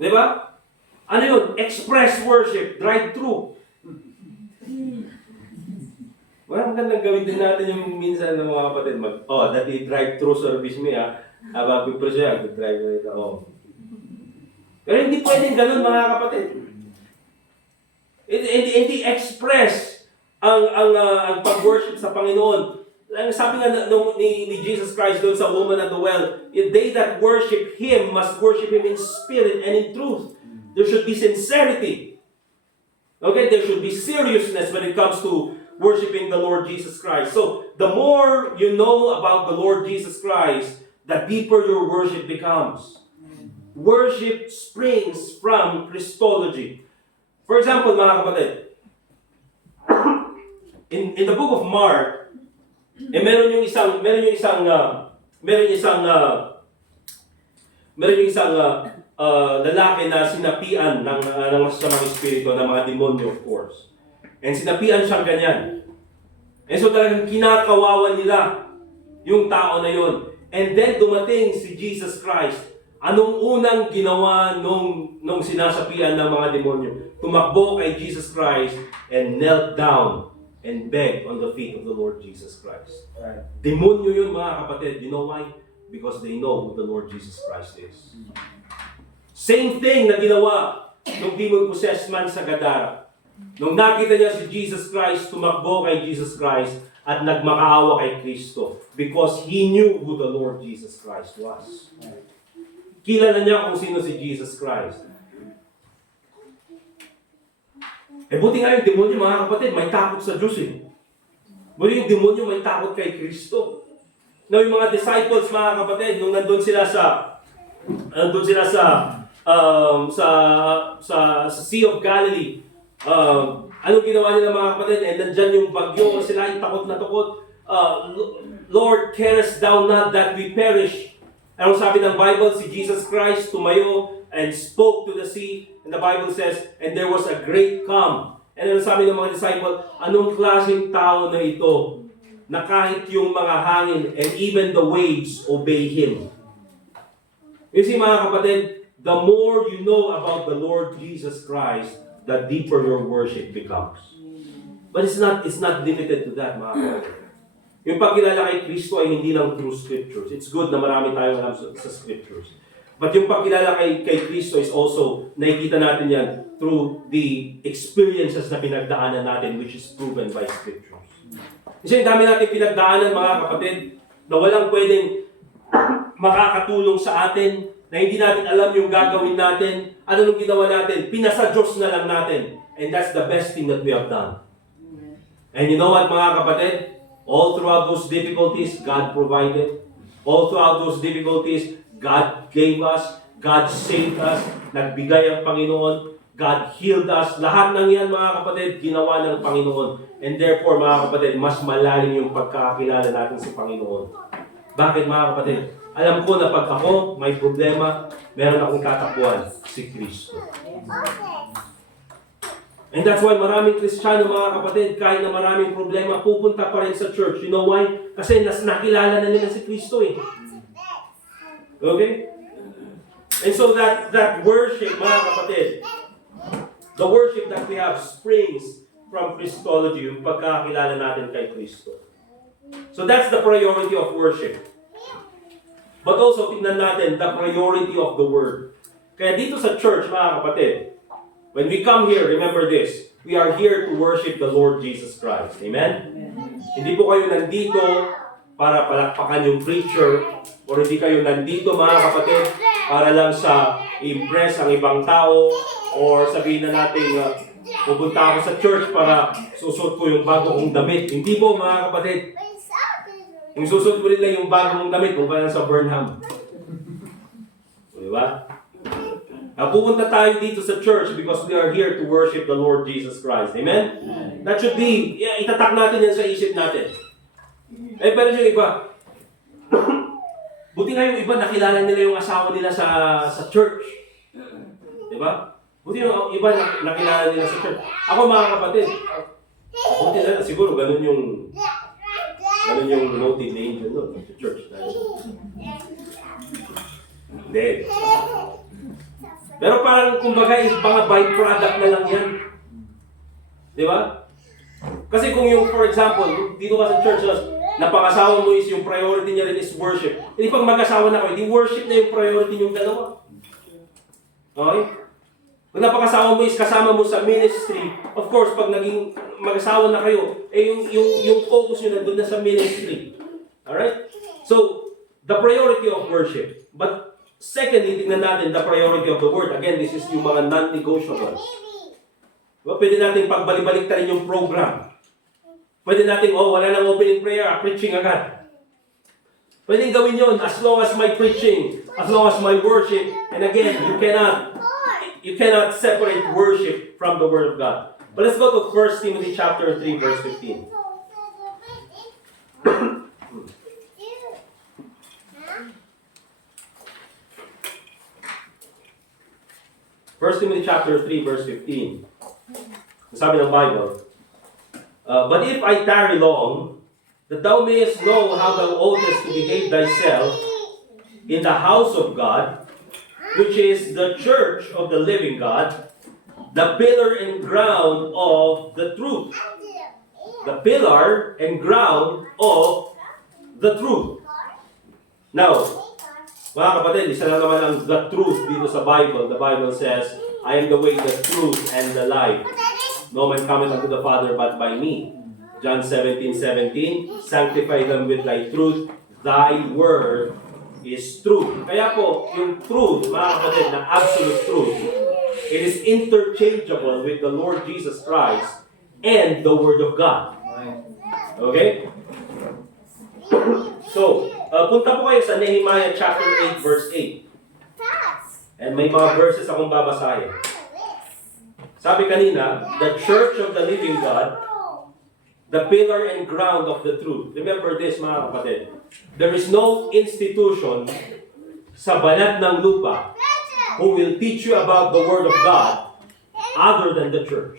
Di ba? Ano yun? Express worship, drive-through. Well, magandang gawin din natin yung minsan ng mga kapatid. Dati drive-through service mo habang pipresya, drive na ito. Pero hindi pwedeng ganun, mga kapatid. Hindi express ang pag-worship sa Panginoon. Sabi nga ni Jesus Christ doon sa woman at the well, they that worship Him must worship Him in spirit and in truth. There should be sincerity. Okay, there should be seriousness when it comes to worshiping the Lord Jesus Christ. So, the more you know about the Lord Jesus Christ, the deeper your worship becomes. Worship springs from Christology. For example, mga kapatid, in the book of Mark, meron yung isang lalaki na sinapian ng masasamang espiritu, ng mga demonyo, of course. And sinapian siyang ganyan. And so talagang kinakawawan nila yung tao na yon. And then dumating si Jesus Christ. Anong unang ginawa nung sinasapian ng mga demonyo? Tumakbo kay Jesus Christ and knelt down and begged on the feet of the Lord Jesus Christ. Right. Demonyo yun, mga kapatid. You know why? Because they know who the Lord Jesus Christ is. Same thing na ginawa nung demon-possessed man sa Gadara. Nung nakita niya si Jesus Christ, tumakbo kay Jesus Christ at nagmakaawa kay Kristo because he knew who the Lord Jesus Christ was. Kilala niya kung sino si Jesus Christ. Buti nga yung demonyo, mga kapatid, may takot sa Diyos Buti yung demonyo may takot kay Kristo. Now, yung mga disciples, mga kapatid, nung nandun sila sa Sea of Galilee, anong ginawa nila, mga kapatid? And nandyan yung bagyo, sila ay takot na takot. Lord, carest thou not that we perish? Anong sabi ng Bible? Si Jesus Christ tumayo and spoke to the sea. And the Bible says, and there was a great calm. And anong sabi ng mga disciple? Anong klaseng tao na ito na kahit yung mga hangin and even the waves obey Him? You see, mga kapatid, the more you know about the Lord Jesus Christ, the deeper your worship becomes. But it's not limited to that, mga kapatid. Yung pagkilala kay Kristo ay hindi lang through scriptures. It's good na marami tayong alam sa scriptures. But yung pagkilala kay Kristo is also, nakikita natin yan through the experiences na pinagdaanan natin, which is proven by scriptures. Kasi ang dami natin pinagdaanan, mga kapatid, na walang pwedeng makakatulong sa atin, na hindi natin alam yung gagawin natin. Ano nung ginawa natin? Pinasa Diyos na lang natin. And that's the best thing that we have done. And you know what, mga kapatid? All throughout those difficulties, God provided. All throughout those difficulties, God gave us. God saved us. Nagbigay ang Panginoon. God healed us. Lahat ng yan, mga kapatid, ginawa ng Panginoon. And therefore, mga kapatid, mas malalim yung pagkakakilala natin sa Panginoon. Bakit, mga kapatid? Alam ko na pag ako may problema, meron akong tatakbuhan, si Kristo. And that's why maraming Kristiyano, mga kapatid, kahit na maraming problema, pupunta pa rin sa church. You know why? Kasi nakilala na nila si Kristo eh. Okay? And so that worship, mga kapatid, the worship that we have springs from Christology, yung pagkakilala natin kay Kristo. So that's the priority of worship. But also, tingnan natin the priority of the Word. Kaya dito sa church, mga kapatid, when we come here, remember this, we are here to worship the Lord Jesus Christ. Amen? Hindi po kayo nandito para palakpakan yung preacher, o hindi kayo nandito, mga kapatid, para lang sa impress ang ibang tao, or sabihin na natin, pupunta ako sa church para susuot ko yung bago kong damit. Hindi po, mga kapatid. Yung susuot ko nila yung bago mong damit kung kaya sa Burnham. Di ba? Pupunta tayo dito sa church because we are here to worship the Lord Jesus Christ. Amen? That should be, itatak natin yan sa isip natin. Pero yung iba, buti nga yung iba, nakilala nila yung asawa nila sa church. Di ba? Buti yung iba, nakilala nila sa church. Ako, mga kapatid, buti na, siguro ganun yung motive na angel no, sa church. Hindi. Pero parang, kumbaga, mga byproduct na lang yan. Di ba? Kasi kung yung, for example, dito ka sa church, napangasawa mo is yung priority niya rin is worship. Hindi pag mag-asawa na kayo, di worship na yung priority niyong dalawa. Okay? Pag napakasawa mo is kasama mo sa ministry, of course, pag naging mag-asawa na kayo, yung focus nyo nandun na sa ministry. Alright? So, the priority of worship. But, secondly, tingnan natin the priority of the word. Again, this is yung mga non-negotiables. Diba? Pwede natin pagbalik-balik ta rin yung program. Pwede natin, wala nang opening prayer, preaching agad. Pwede gawin yon as long as my preaching, as long as my worship. And again, you cannot separate worship from the Word of God. But let's go to 1 Timothy chapter 3, verse 15. First Timothy chapter 3, verse 15. Sabi ng Bible, but if I tarry long, that thou mayest know how thou oughtest to behave thyself in the house of God, which is the church of the living God, the pillar and ground of the truth. The pillar and ground of the truth. Now, mga kapatid, isa lang naman ang the truth dito sa Bible. The Bible says, I am the way, the truth, and the life. No man cometh unto the Father but by me. John 17:17, sanctify them with thy truth, thy word is truth. Kaya po, yung truth, mga kapatid, na absolute truth, it is interchangeable with the Lord Jesus Christ and the Word of God. Okay? So, punta po kayo sa Nehemiah chapter 8, verse 8. And may mga verses akong babasahin. Sabi kanina, the church of the living God, the pillar and ground of the truth. Remember this, mga kapatid. There is no institution sa banat ng lupa who will teach you about the Word of God other than the church.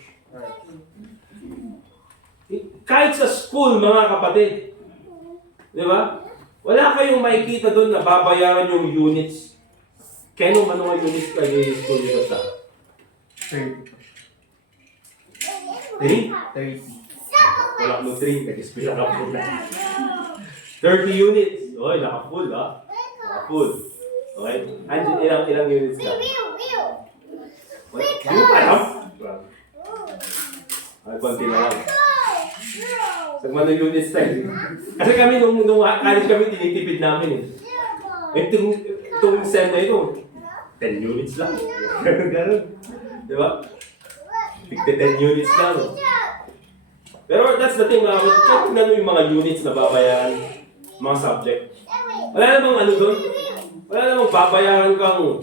Kahit sa school, mga kapatid. Di ba? Wala kayong makikita doon na babayaran yung units. Kaya nung ano nga units kayo yung school nito sa? 30. 3? Wala mo 3, nag-split up po na. 30 units. Oy, naka-full ha? Naka-full. Okay? Ilang units ka? Hindi mo alam? Ay, konti na lang. Sagman ng units tayo. Kasi kami, nung college kami, tinitipid namin eh. Itong sem na ito, 10 units lang. Ganun. Di ba? 15 10 units lang. Pero that's the thing, kahit tingnan mo yung mga units na babayaran, mga subject. Wala namang ano doon. Wala namang babayaran kang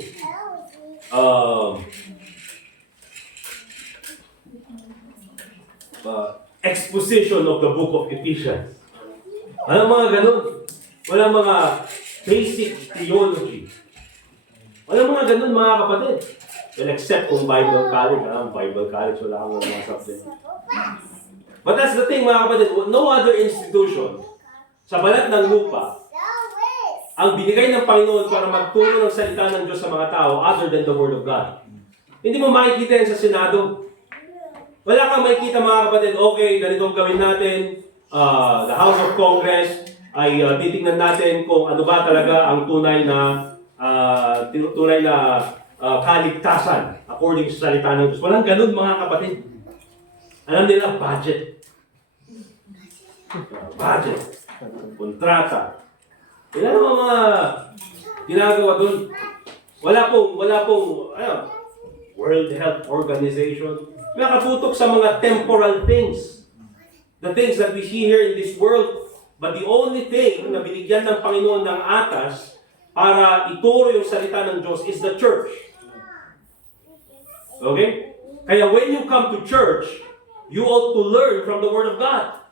exposition of the book of Ephesians. Walang mga ganun. Walang mga basic theology. Walang mga ganun, mga kapatid. Well, except kung Bible college. Bible college, wala kang mga subject. But that's the thing, mga kapatid. No other institution sa balat ng lupa ang binigay ng Panginoon para magturo ng salita ng Diyos sa mga tao other than the Word of God. Hindi mo makikita yan sa Senado. Wala kang makikita, mga kapatid, okay, ganito ang gawin natin. The House of Congress ay titignan natin kung ano ba talaga ang tunay na kaligtasan according sa salita ng Diyos. Walang ganun, mga kapatid. Alam nila, budget. Budget. Kontrata. Ilan naman mga ginagawa doon? Wala pong, World Health Organization. Nakatutok sa mga temporal things. The things that we see here in this world. But the only thing na binigyan ng Panginoon ng atas para ituro yung salita ng Diyos is the church. Okay? Kaya when you come to church, you ought to learn from the Word of God.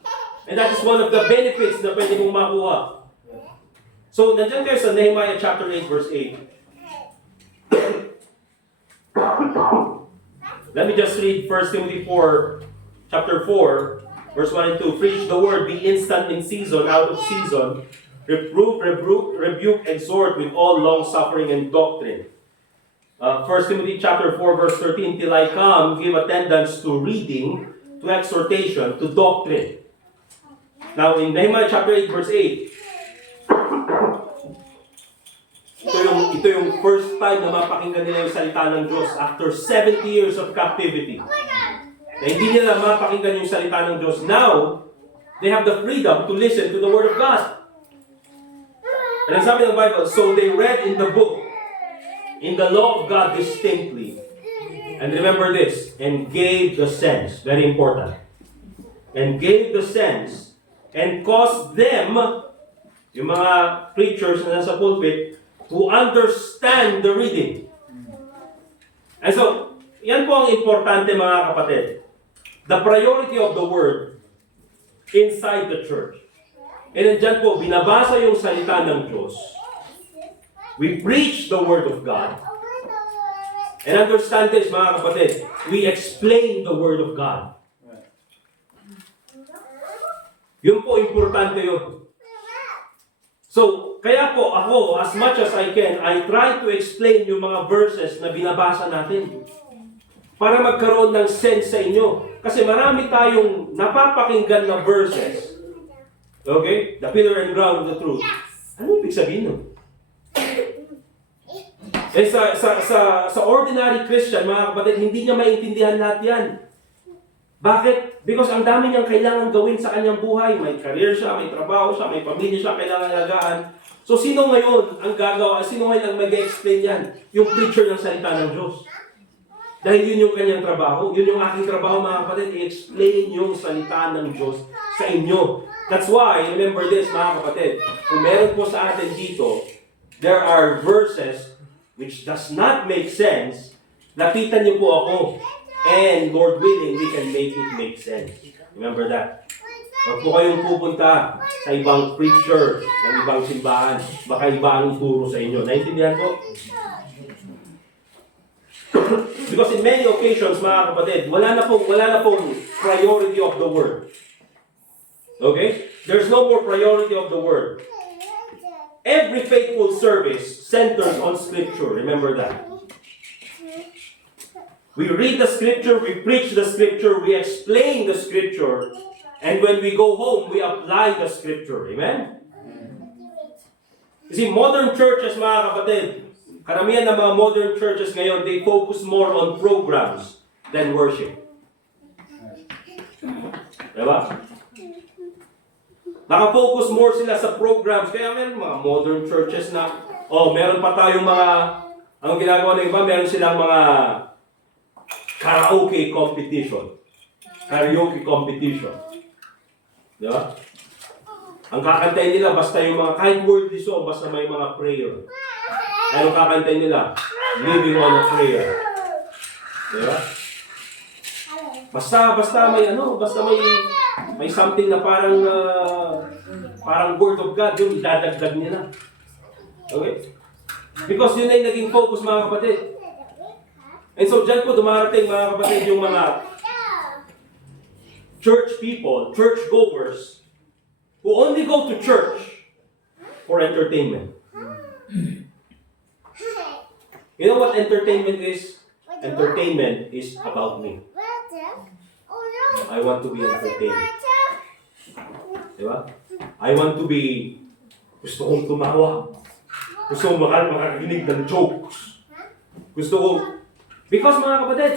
And that is one of the benefits na pwede mong makuha. So, nandiyan kayo sa Nehemiah chapter 8, verse 8. Let me just read 1 Timothy 4, chapter 4, verse 1 and 2. Preach the word, be instant in season, out of season. Rebuke, exhort with all long suffering and doctrine. 1 Timothy chapter 4, verse 13. Till I come, give attendance to reading, to exhortation, to doctrine. Now, in Nehemiah chapter 8, verse 8, ito yung first time na mapakinggan nila yung salita ng Diyos after 70 years of captivity. Na hindi nila mapakinggan yung salita ng Diyos. Now, they have the freedom to listen to the Word of God. And ang sabi ng Bible, so they read in the book, in the law of God distinctly. And remember this, and gave the sense, very important, and gave the sense, and caused them, yung mga preachers na nasa pulpit, to understand the reading. And so, yan po ang importante, mga kapatid. The priority of the Word inside the church. And nandyan po, binabasa yung salita ng Diyos. We preach the Word of God. And understand this, mga kapatid. We explain the Word of God. Yun po, importante yun. So, kaya po ako, as much as I can, I try to explain yung mga verses na binabasa natin. Para magkaroon ng sense sa inyo. Kasi marami tayong napapakinggan na verses. Okay? The pillar and ground of the truth. Ano ibig sabihin nun? Sa ordinary Christian, mga kapatid, hindi niya maintindihan lahat yan. Bakit? Because ang dami niyang kailangan gawin sa kanyang buhay. May career siya, may trabaho siya, may pamilya siya, kailangan alagaan. So sino ngayon ang gagawa? Sino ngayon ang mag-explain yan? Yung preacher ng salita ng Diyos. Dahil yun yung kanyang trabaho. Yun yung aking trabaho, mga kapatid, i-explain yung salita ng Diyos sa inyo. That's why, remember this, mga kapatid, kung meron po sa atin dito, there are verses which does not make sense. Nakita niyo po ako. And Lord willing, we can make it make sense. Remember that. Huwag po kayong pupunta sa ibang preacher ng ibang simbahan. Baka iba ang turo sa inyo. Naintindihan po? Because in many occasions, mga kapatid, wala na pong priority of the word. Okay? There's no more priority of the word. Every faithful service centers on Scripture. Remember that. We read the Scripture, we preach the Scripture, we explain the Scripture, and when we go home, we apply the Scripture. Amen? You see, modern churches, mga kapatid, karamihan ng mga modern churches ngayon, they focus more on programs than worship. Diba? Naka-focus more sila sa programs. Kaya meron mga modern churches na, meron pa tayong mga, ang ginagawa ng iba, meron silang mga karaoke competition. Karaoke competition. Di ba? Ang kakantayin nila, basta yung mga, kahit worldly song, basta may mga prayer. Anong kakantayin nila? Living on a prayer. Di ba? Basta may something na parang word of God, yung idadagdag nila. Okay? Because yun ay naging focus, mga kapatid. And so dyan po dumarating, mga kapatid, yung mga church people, church goers, who only go to church for entertainment. You know what entertainment is? Entertainment is about me. I want to be entertained. Diba? I want to be, gusto kong tumawa. Gusto kong makarinig ng jokes. Gusto kong, because mga kapatid,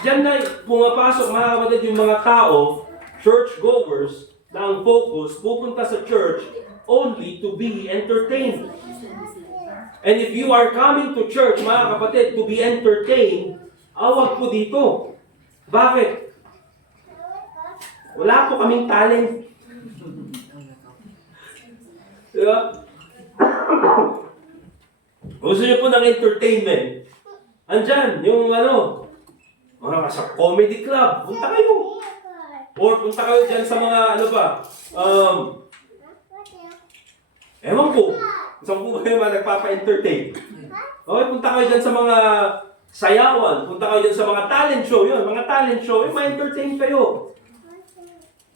dyan na pumapasok, mga kapatid, yung mga tao, church-goers, na ang focus, pupunta sa church only to be entertained. And if you are coming to church, mga kapatid, to be entertained, awag po dito. Bakit? Wala po kaming talent. Diba? Gusto niyo po ng entertainment? Andyan, yung mga sa comedy club, punta kayo. Or punta kayo dyan sa mga, ewan ko, saan po kayo nagpapa-entertain? Okay, punta kayo dyan sa mga sayawan, punta kayo dyan sa mga talent show, yung ma-entertain kayo.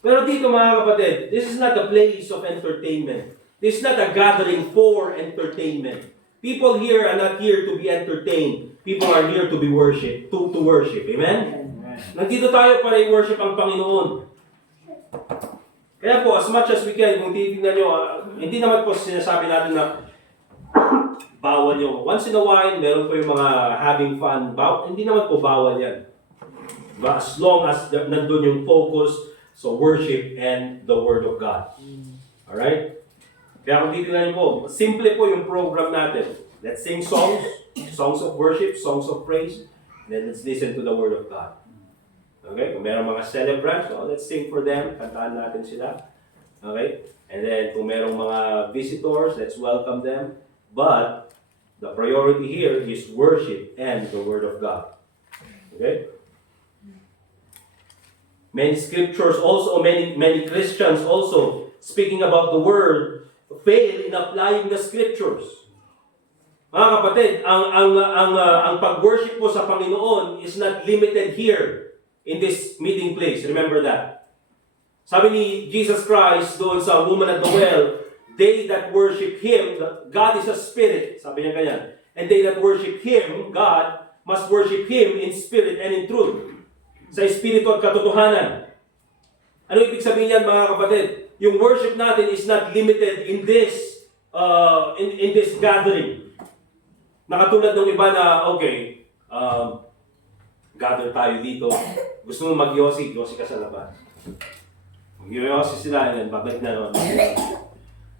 Pero dito mga kapatid, this is not a place of entertainment. This is not a gathering for entertainment. People here are not here to be entertained. People are here to be worship, to worship. Amen? Nandito tayo para i-worship ang Panginoon. Kaya po, as much as we can, kung titignan nyo, hindi naman po sinasabi natin na bawal yung once in a while, meron po yung mga having fun. Hindi naman po bawal yan. But as long as nandun yung focus sa worship and the Word of God. Alright? Kaya kung titignan nyo po, simple po yung program natin. Let's sing songs, songs of worship, songs of praise, and then let's listen to the Word of God. Okay? Kung meron mga celebrants, let's sing for them, kantaan natin sila. Okay? And then kung merong mga visitors, let's welcome them. But the priority here is worship and the Word of God. Okay? Many scriptures also, many Christians also, speaking about the Word, fail in applying the scriptures. Mga kapatid, ang pag-worship mo sa Panginoon is not limited here in this meeting place. Remember that. Sabi ni Jesus Christ doon sa woman at the well, they that worship Him, God is a spirit. Sabi niya ganyan. And they that worship Him, God, must worship Him in spirit and in truth. Sa espiritu at katotohanan. Ano ibig sabihin yan, mga kapatid? Yung worship natin is not limited in this gathering. Nakatulad ng iba na, okay, gather tayo dito. Gusto mo mag-yosi, yosi ka sa labas. Mag-yosi sila, and then babalik na naman.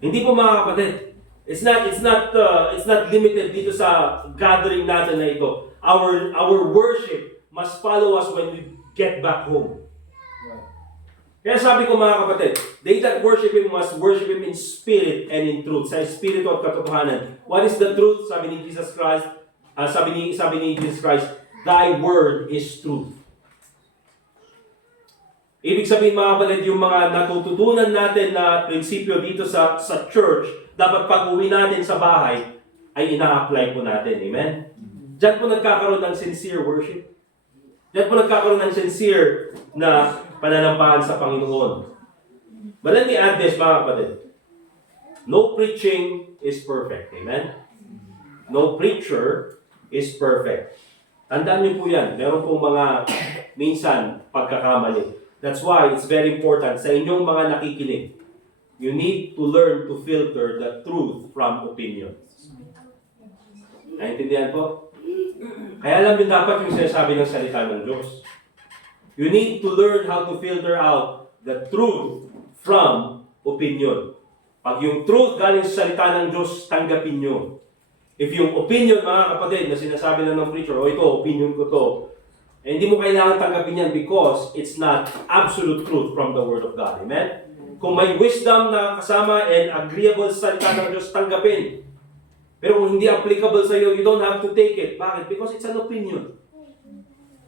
Hindi po mga kapatid. It's not limited dito sa gathering natin na ito. Our worship must follow us when we get back home. Kaya sabi ko mga kapatid, they that worship Him must worship Him in spirit and in truth. Sa espiritu at katotohanan. What is the truth? Sabi ni Jesus Christ, sabi ni Jesus Christ, Thy word is truth. Ibig sabihin mga kapatid, yung mga natututunan natin na prinsipyo dito sa church, dapat pag-uwi natin sa bahay, ay ina-apply po natin. Amen? Diyan po nagkakaroon ng sincere worship. Diyan po nagkakaroon ng sincere na pananampahan sa Panginoon. But let me add this, mga kapatid. No preaching is perfect. Amen? No preacher is perfect. Tandaan niyo po yan. Meron pong mga minsan pagkakamali. That's why it's very important sa inyong mga nakikinig. You need to learn to filter the truth from opinions. Naintindihan po? Kaya alam niyo dapat yung sinasabi ng salita ng Diyos. You need to learn how to filter out the truth from opinion. Pag yung truth galing sa salita ng Diyos, tanggapin nyo. If yung opinion, mga kapatid, na sinasabi na ng preacher, ito, opinion ko to, And hindi mo kailangan tanggapin yan because it's not absolute truth from the Word of God. Amen? Kung may wisdom na kasama and agreeable sa salita ng Diyos, tanggapin. Pero kung hindi applicable sa iyo, you don't have to take it. Bakit? Because it's an opinion.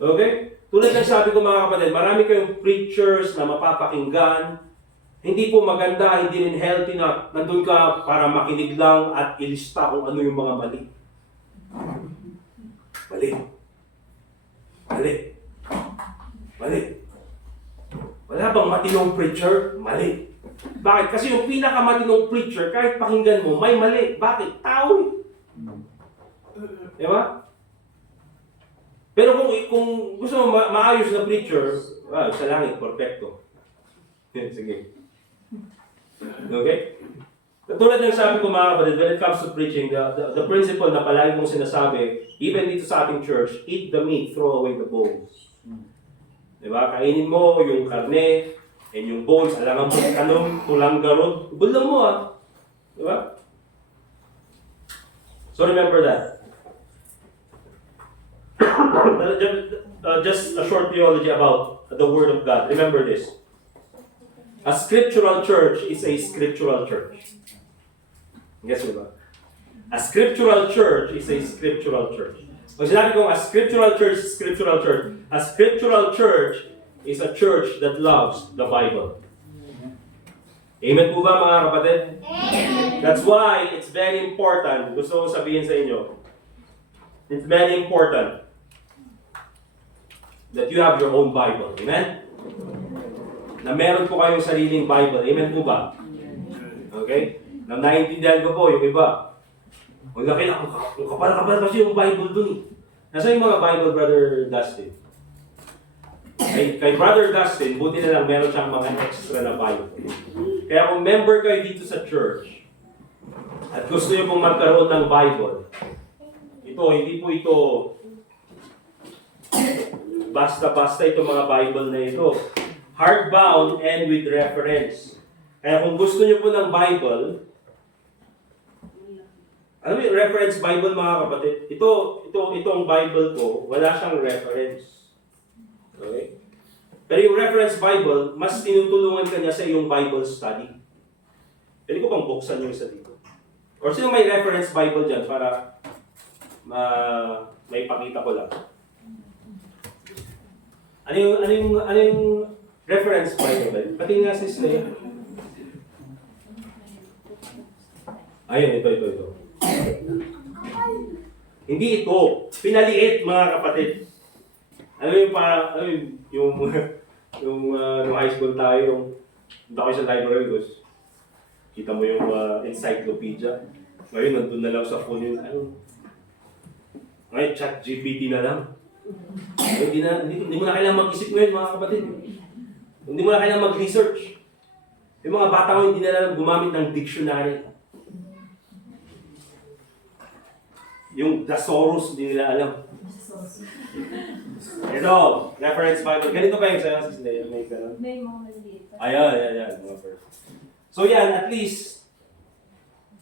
Okay? Tulad ng sabi ko mga kapatid, marami kayong preachers na mapapakinggan. Hindi po maganda, hindi rin healthy na nandun ka para makinig lang at ilista kung ano yung mga mali. Mali. Mali. Mali. Wala bang matinong preacher? Mali. Bakit? Kasi yung pinakamatinong preacher, kahit pakinggan mo, may mali. Bakit? Tao eh. Diba? Pero kung gusto mo maayos na preacher, sa langit, perfecto. Sige. Okay? Katulad ng sabi ko mga kapatid, when it comes to preaching, the principle na palagi mong sinasabi, even dito sa ating church, eat the meat, throw away the bones. Diba? Kainin mo yung karne, and yung bones, alangan mo anong tulang garod, bulang mo Diba? So remember that. Just a short theology about the Word of God. Remember this. A scriptural church is a scriptural church. Guess mo ba? A scriptural church is a scriptural church. Pag sinabi kong a scriptural church is a scriptural church, a scriptural church is a church that loves the Bible. Amen po ba mga kapatid? That's why it's very important. Gusto ko sabihin sa inyo, it's very important that you have your own Bible. Amen? Na meron po kayong sariling Bible. Amen po ba? Okay? Na naiintindihan ko po yung iba. Ang laki na, yung kapal-kapal kasi yung Bible dun eh. Nasa yung mga Bible, Brother Dustin? Kay Brother Dustin, buti na lang meron siyang mga extra na Bible. Kaya kung member kayo dito sa church, at gusto niyo pong magkaroon ng Bible, hindi po ito basta-basta itong mga Bible na ito. Hardbound and with reference. Kaya kung gusto niyo po ng Bible, alam mo yung reference Bible mga kapatid? Itong Bible ko, wala siyang reference. Okay? Pero yung reference Bible, mas tinutulungan ka niya sa iyong Bible study. Pwede ko pang buksan yung isa dito. Or sino may reference Bible dyan para may pakita ko lang. Ano yung reference Bible? Pati nga si Slay. Ayun, ito. Hindi ito. Pinaliit mga kapatid. Yung high school tayo, yung punta ko sa library, tapos kita mo yung encyclopedia. Ngayon, nandun na lang sa phone yung ngayon, chat GPT na lang. Hindi mo na kailangan mag-isip ngayon mga kapatid. Hindi mo na kailangan mag-research. Yung mga bata ko hindi na lang gumamit ng dictionary. Yung thesaurus, hindi nila alam. Ito, reference Bible. Ganito pa yung sa'yo, Sis Leia. May mga maliit. Ayan. Mga verse. So yan, at least,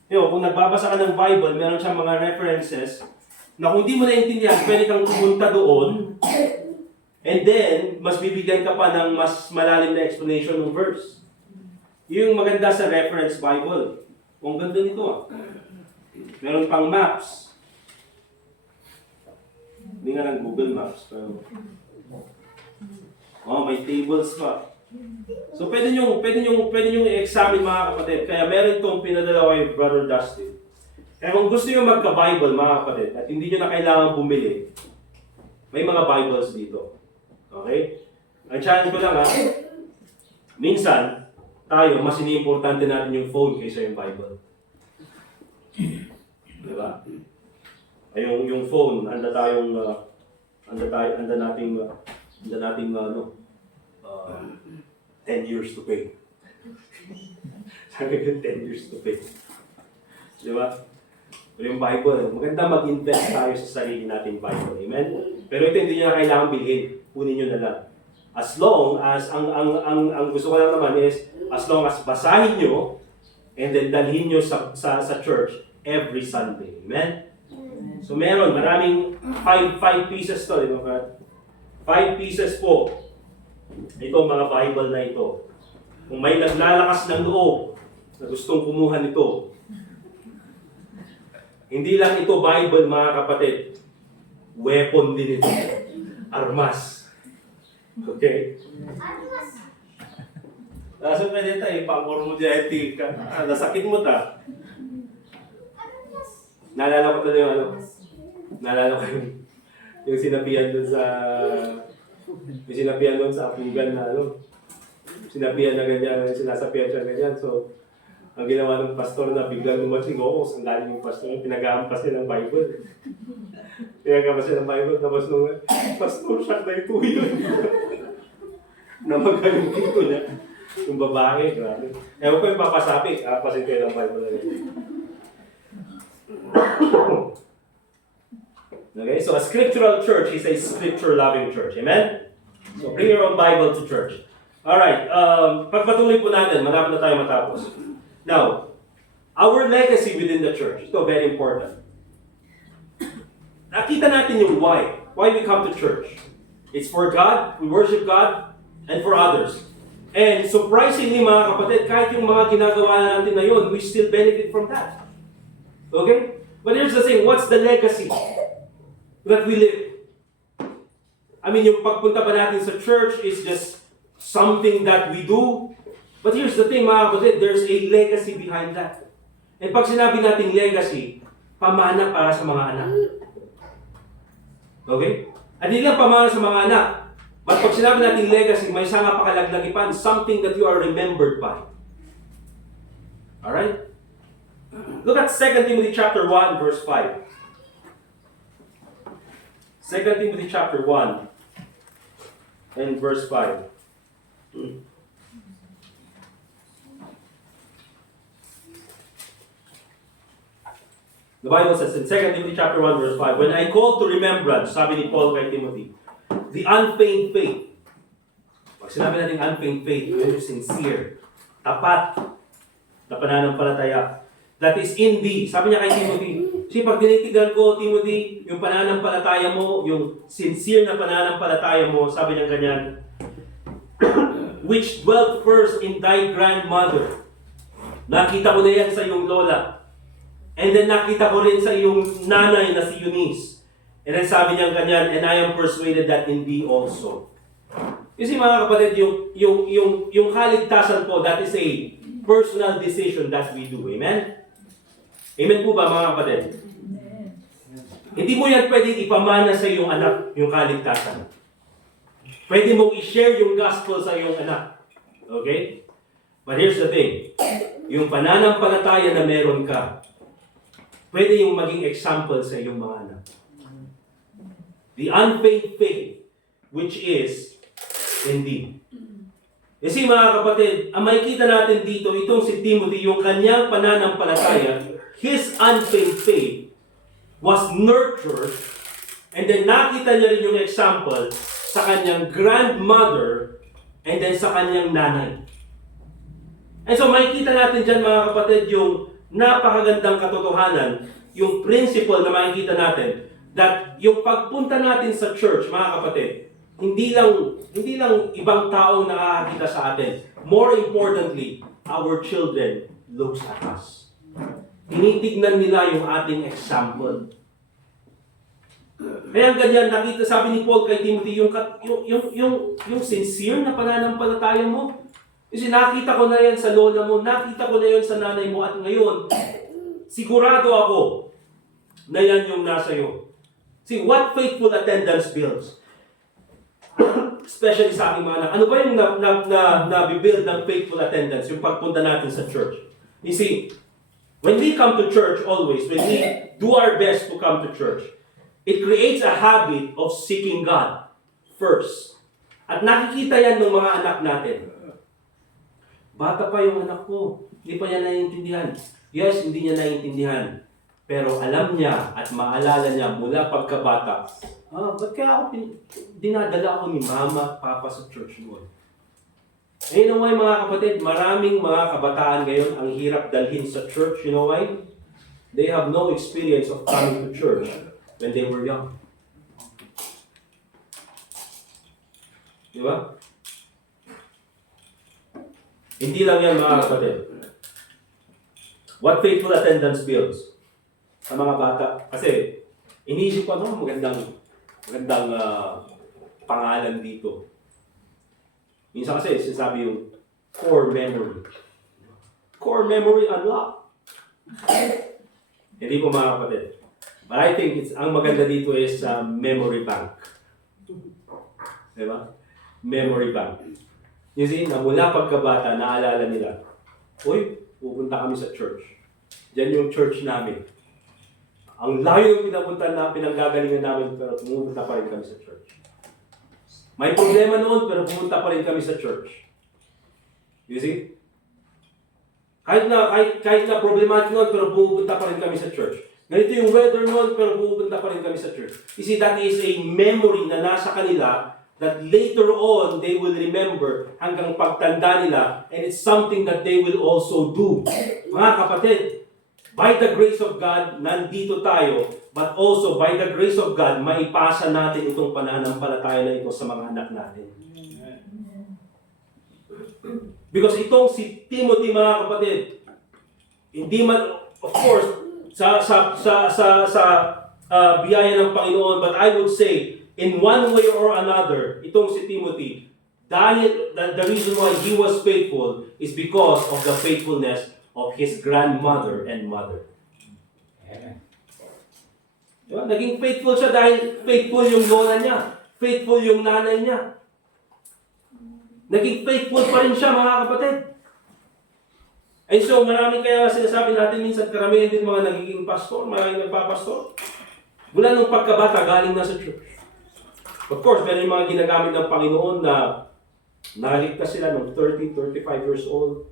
kung nagbabasa ka ng Bible, meron siyang mga references na kung hindi mo naiintindihan, pwede kang pumunta doon and then, mas bibigyan ka pa ng mas malalim na explanation ng verse. Yung maganda sa reference Bible. Ang ganda nito Meron pang maps. Hindi nga lang Google Maps. Pero may tables pa. So pwede nyo i-examine mga kapatid. Kaya meron itong pinadala kay Brother Dustin. Kaya kung gusto nyo magka-Bible mga kapatid at hindi nyo na kailangan bumili, may mga Bibles dito. Okay? Ang challenge ko lang minsan, tayo, mas iniimportante natin yung phone kaysa yung Bible. Diba? Yung phone, handa nating 10 years to pay. Sabi ko, 10 years to pay. Diba? Pero yung Bible, maganda mag-invest tayo sa sarili nating Bible. Amen? Pero ito hindi nyo na kailangan bilhin. Kunin nyo na lang. As long as, ang gusto ko lang naman is, as long as basahin nyo, and then dalhin nyo sa church every Sunday. Amen? So maraming 5 pieces to, di ba? 5 pieces po. Ito mga Bible na ito. Kung may naglalakas ng loob na gustong kumuha nito, hindi lang ito Bible mga kapatid, weapon din ito. Armas. Okay? Nasa pwede tayo, pangor mo dyan, nasakit mo ta. Naalala ko na yung ano, naalala ko yung sinabihan doon sa apugan na ano, sinabihan na ganyan, sinasabihan siya ganyan. So, ang ginawa ng pastor na biglang lumating ako, sandali yung pastor, pinag-aampas niya ng Bible. Pinag-aampas niya ng Bible, tapos nung, pastor, siya na ito yun. Namagaling dito niya. Yung babae, grabe. Ewan ko yung papasapi, apasin kayo ng Bible na ganyan. Okay, so a scriptural church is a scripture-loving church. Amen? So bring your own Bible to church. Alright, pagpatuloy po natin, malapit na tayo matapos. Now, our legacy within the church, ito very important. Nakita natin yung why we come to church. It's for God, we worship God, and for others. And surprisingly mga kapatid, kahit yung mga ginagawa natin na yun, we still benefit from that. Okay? But here's the thing, what's the legacy that we live? I mean, yung pagpunta pa natin sa church is just something that we do. But here's the thing, mga kapatid, there's a legacy behind that. And pag sinabi natin legacy, pamana para sa mga anak. Okay? At hindi lang pamana sa mga anak. But pag sinabi natin legacy, may isa nga pakalaglagipan, something that you are remembered by. Alright? Look at 2 Timothy chapter 1, verse 5. 2 Timothy chapter 1 and verse 5. The Bible says in 2 Timothy chapter 1 verse 5, when I call to remembrance, sabi ni Paul kay Timothy, the unfeigned faith. Pag sinabi natin unfeigned faith, yung sincere, tapat, na pananampalataya, that is in thee. Sabi niya kay Timothy, kasi pag dinitigan ko, Timothy, yung pananampalataya mo, yung sincere na pananampalataya mo, sabi niya ganyan, which dwelt first in thy grandmother. Nakita ko na yan sa iyong lola. And then nakita ko rin sa iyong nanay na si Eunice. And then sabi niya ganyan, and I am persuaded that in thee also. Kasi mga kapatid, yung kaligtasan po, that is a personal decision that we do. Amen? Amen po ba mga kapatid? Hindi mo yan pwedeng ipamana sa iyong anak, yung kaligtasan. Pwede mong i-share yung gospel sa iyong anak. Okay? But here's the thing. Yung pananampalataya na meron ka, pwede yung maging example sa iyong mga anak. The unfeigned faith, which is in thee. Kasi mga kapatid, ang makikita natin dito, itong si Timothy, yung kanyang pananampalataya, his unfeigned faith was nurtured, and then nakita niya rin yung example sa kanyang grandmother, and then sa kanyang nanay. And so makikita natin dyan mga kapatid, yung napakagandang katotohanan, yung principle na makikita natin, that yung pagpunta natin sa church, mga kapatid, hindi lang ibang taong nakakakita sa atin. More importantly, our children looks at us. Tinitignan nila yung ating example. Kaya ganyan, nakita, sabi ni Paul kay Timothy, yung sincere na pananampalataya mo. Kasi nakita ko na yan sa lola mo, nakita ko na yan sa nanay mo, at ngayon, sigurado ako na yan yung nasa iyo. See, what faithful attendance builds? Especially sa aking mga anak. Ano ba yung nabibuild ng faithful attendance? Yung pagpunta natin sa church. You see, when we come to church always, when we do our best to come to church, it creates a habit of seeking God first. At nakikita yan ng mga anak natin. Bata pa yung anak ko, hindi pa niya naiintindihan. Yes, hindi niya naiintindihan. Pero alam niya at maalala niya mula pagkabata, ba't kaya ako dinadala ako ni mama, papa sa church noon? You know why mga kapatid, maraming mga kabataan ngayon ang hirap dalhin sa church. You know why? They have no experience of coming to church when they were young. Di ba? Hindi lang yan mga kapatid. What faithful attendance builds sa mga bata. Kasi, iniisip ko, magandang pangalan dito. Minsan kasi, sinasabi yung core memory. Core memory unlock. Hindi po mga kapatid. But I think ang maganda dito is memory bank. Diba? Memory bank. You see, na mula pagkabata, naalala nila, uy, pupunta kami sa church. Diyan yung church namin. Ang layo yung pinanggagalingan namin, pero pumunta pa rin kami sa church. May problema noon, pero pumunta pa rin kami sa church. You see? Kahit na problematic noon, pero pupunta pa rin kami sa church. Ganito yung weather noon, pero pupunta pa rin kami sa church. You see, that is a memory na nasa kanila that later on, they will remember hanggang pagtanda nila, and it's something that they will also do. Mga kapatid, by the grace of God, nandito tayo, but also by the grace of God, maipasa natin itong pananampalataya na ito sa mga anak natin. Because itong si Timothy, mga kapatid, hindi man, of course, sa biyaya ng Panginoon, but I would say, in one way or another, itong si Timothy, dahil the reason why he was faithful is because of the faithfulness of his grandmother and mother. Diba? Naging faithful siya dahil faithful yung lola niya, faithful yung nanay niya. Naging faithful pa rin siya, mga kapatid. And so, maraming kaya sinasabi natin minsan, karamihan din mga nagiging pastor, maraming nagpapastor. Mula nung pagkabata, galing na sa church. Of course, meron yung mga ginagamit ng Panginoon na naligtas sila ng 30, 35 years old.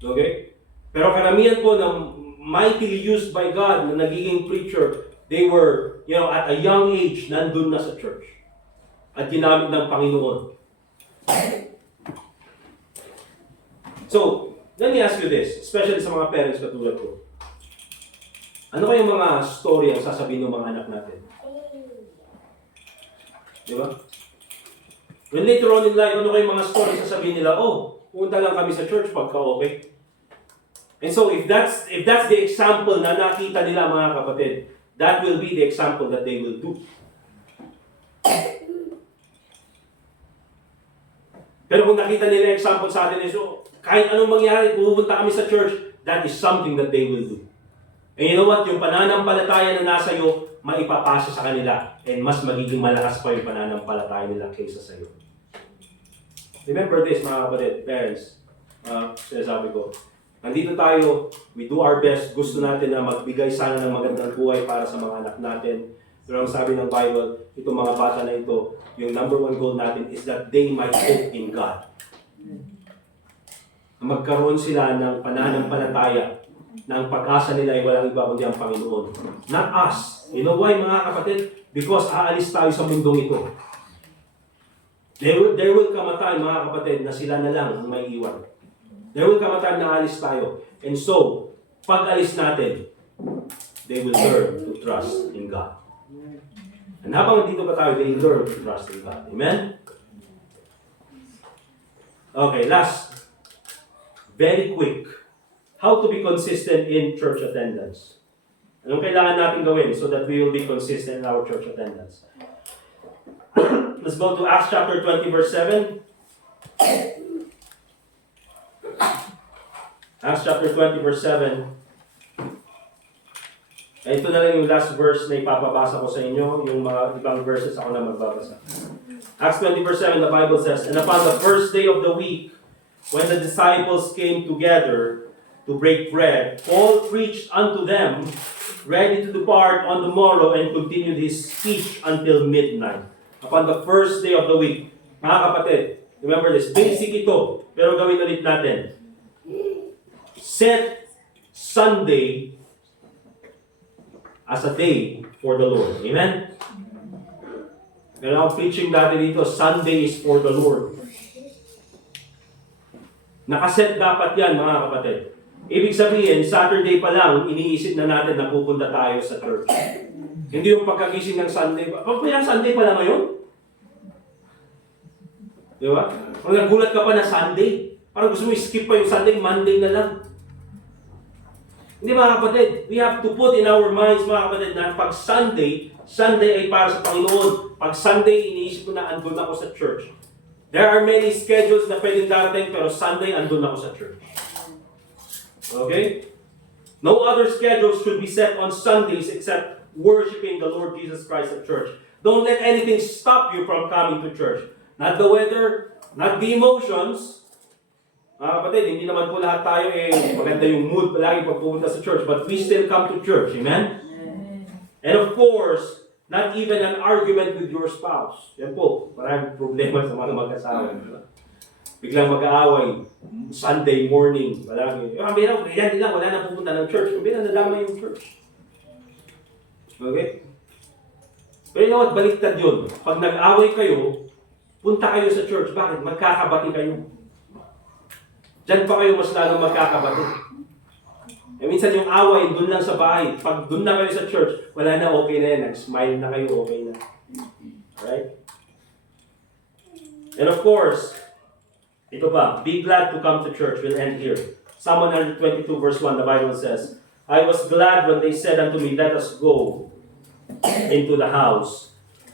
Okay? Pero karamihan po na mightily used by God na nagiging preacher, they were, at a young age, nandun na sa church. At ginamit ng Panginoon. So, let me ask you this, especially sa mga parents katulad ko. Ano kayong mga story ang sasabihin ng mga anak natin? Diba? When later on in life, ano kayong mga story sasabihin nila, pumunta lang kami sa church pagka okay. And so, if that's the example na nakita nila mga kapatid, that will be the example that they will do. Pero kung nakita nila example sa atin is, kahit anong mangyari, pupunta kami sa church, that is something that they will do. And you know what? Yung pananampalataya na nasa iyo, maipapasa sa kanila. And mas magiging malakas pa yung pananampalataya nila kaysa sa iyo. Remember this, mga kapatid, parents. Sinasabi ko, nandito tayo, we do our best. Gusto natin na magbigay sana ng magandang buhay para sa mga anak natin. Pero ang sabi ng Bible, itong mga bata na ito, yung number one goal natin is that they might hope in God. Magkaroon sila ng pananampalataya na ang pag-asa nila ay walang iba kundi ang Panginoon. Not us. You know why, mga kapatid? Because aalis tayo sa mundong ito. There will come a time, mga kapatid, na sila na lang ang may iwan. There will come a time na aalis tayo. And so, pag alis natin, they will learn to trust in God. And habang dito pa tayo, they learn to trust in God. Amen? Okay, last. Very quick. How to be consistent in church attendance. Anong kailangan natin gawin so that we will be consistent in our church attendance? Let's go to Acts chapter 20, verse 7. Acts chapter 20, verse 7. Ito na lang yung last verse na ipapabasa ko sa inyo. Yung mga ibang verses ako na magbabasa. Acts 20, verse 7, the Bible says, "And upon the first day of the week, when the disciples came together to break bread, Paul preached unto them, ready to depart on the morrow, and continued his speech until midnight." Upon the first day of the week. Mga kapatid, remember this, basic ito, pero gawin ulit natin. Set Sunday as a day for the Lord. Amen? Pero ang preaching dati dito, Sunday is for the Lord. Nakaset dapat yan, mga kapatid. Ibig sabihin, Saturday pa lang, iniisip na natin na pupunta tayo sa church. Hindi yung pagkagising ng Sunday. Pagkaya Sunday pa lang ngayon? Di ba? Kung nagulat ka pa na Sunday, parang gusto mo i-skip pa yung Sunday, Monday na lang. Hindi mga kapatid, we have to put in our minds mga kapatid na pag Sunday, Sunday ay para sa Panginoon. Pag Sunday, iniisip ko na andun ako sa church. There are many schedules na pwedeng darating pero Sunday andun ako sa church. Okay? No other schedules should be set on Sundays except worshiping the Lord Jesus Christ at church. Don't let anything stop you from coming to church. Not the weather, not the emotions. Mga kapatid, hindi naman po lahat tayo maganda yung mood palagi pag pumunta sa church, but we still come to church. Amen? And of course, not even an argument with your spouse. Yan po, maraming problema sa mga mag-asawa. Biglang mag-aaway, Sunday morning, palagi. Yan nila, wala na pupunta ng church. Kung nadama yung church. Okay? Pero you know what, baliktad yun. Pag nag-away kayo, punta kayo sa church. Bakit? Magkakabati kayo. Diyan pa kayo mas lalong magkakabati. E minsan yung away, dun lang sa bahay. Pag dun na kayo sa church, wala na, okay na yan. Nag-smile na kayo, okay na. Alright? And of course, ito pa, be glad to come to church. We'll end here. Psalm 122 verse 1, the Bible says, I was glad when they said unto me, let us go into the house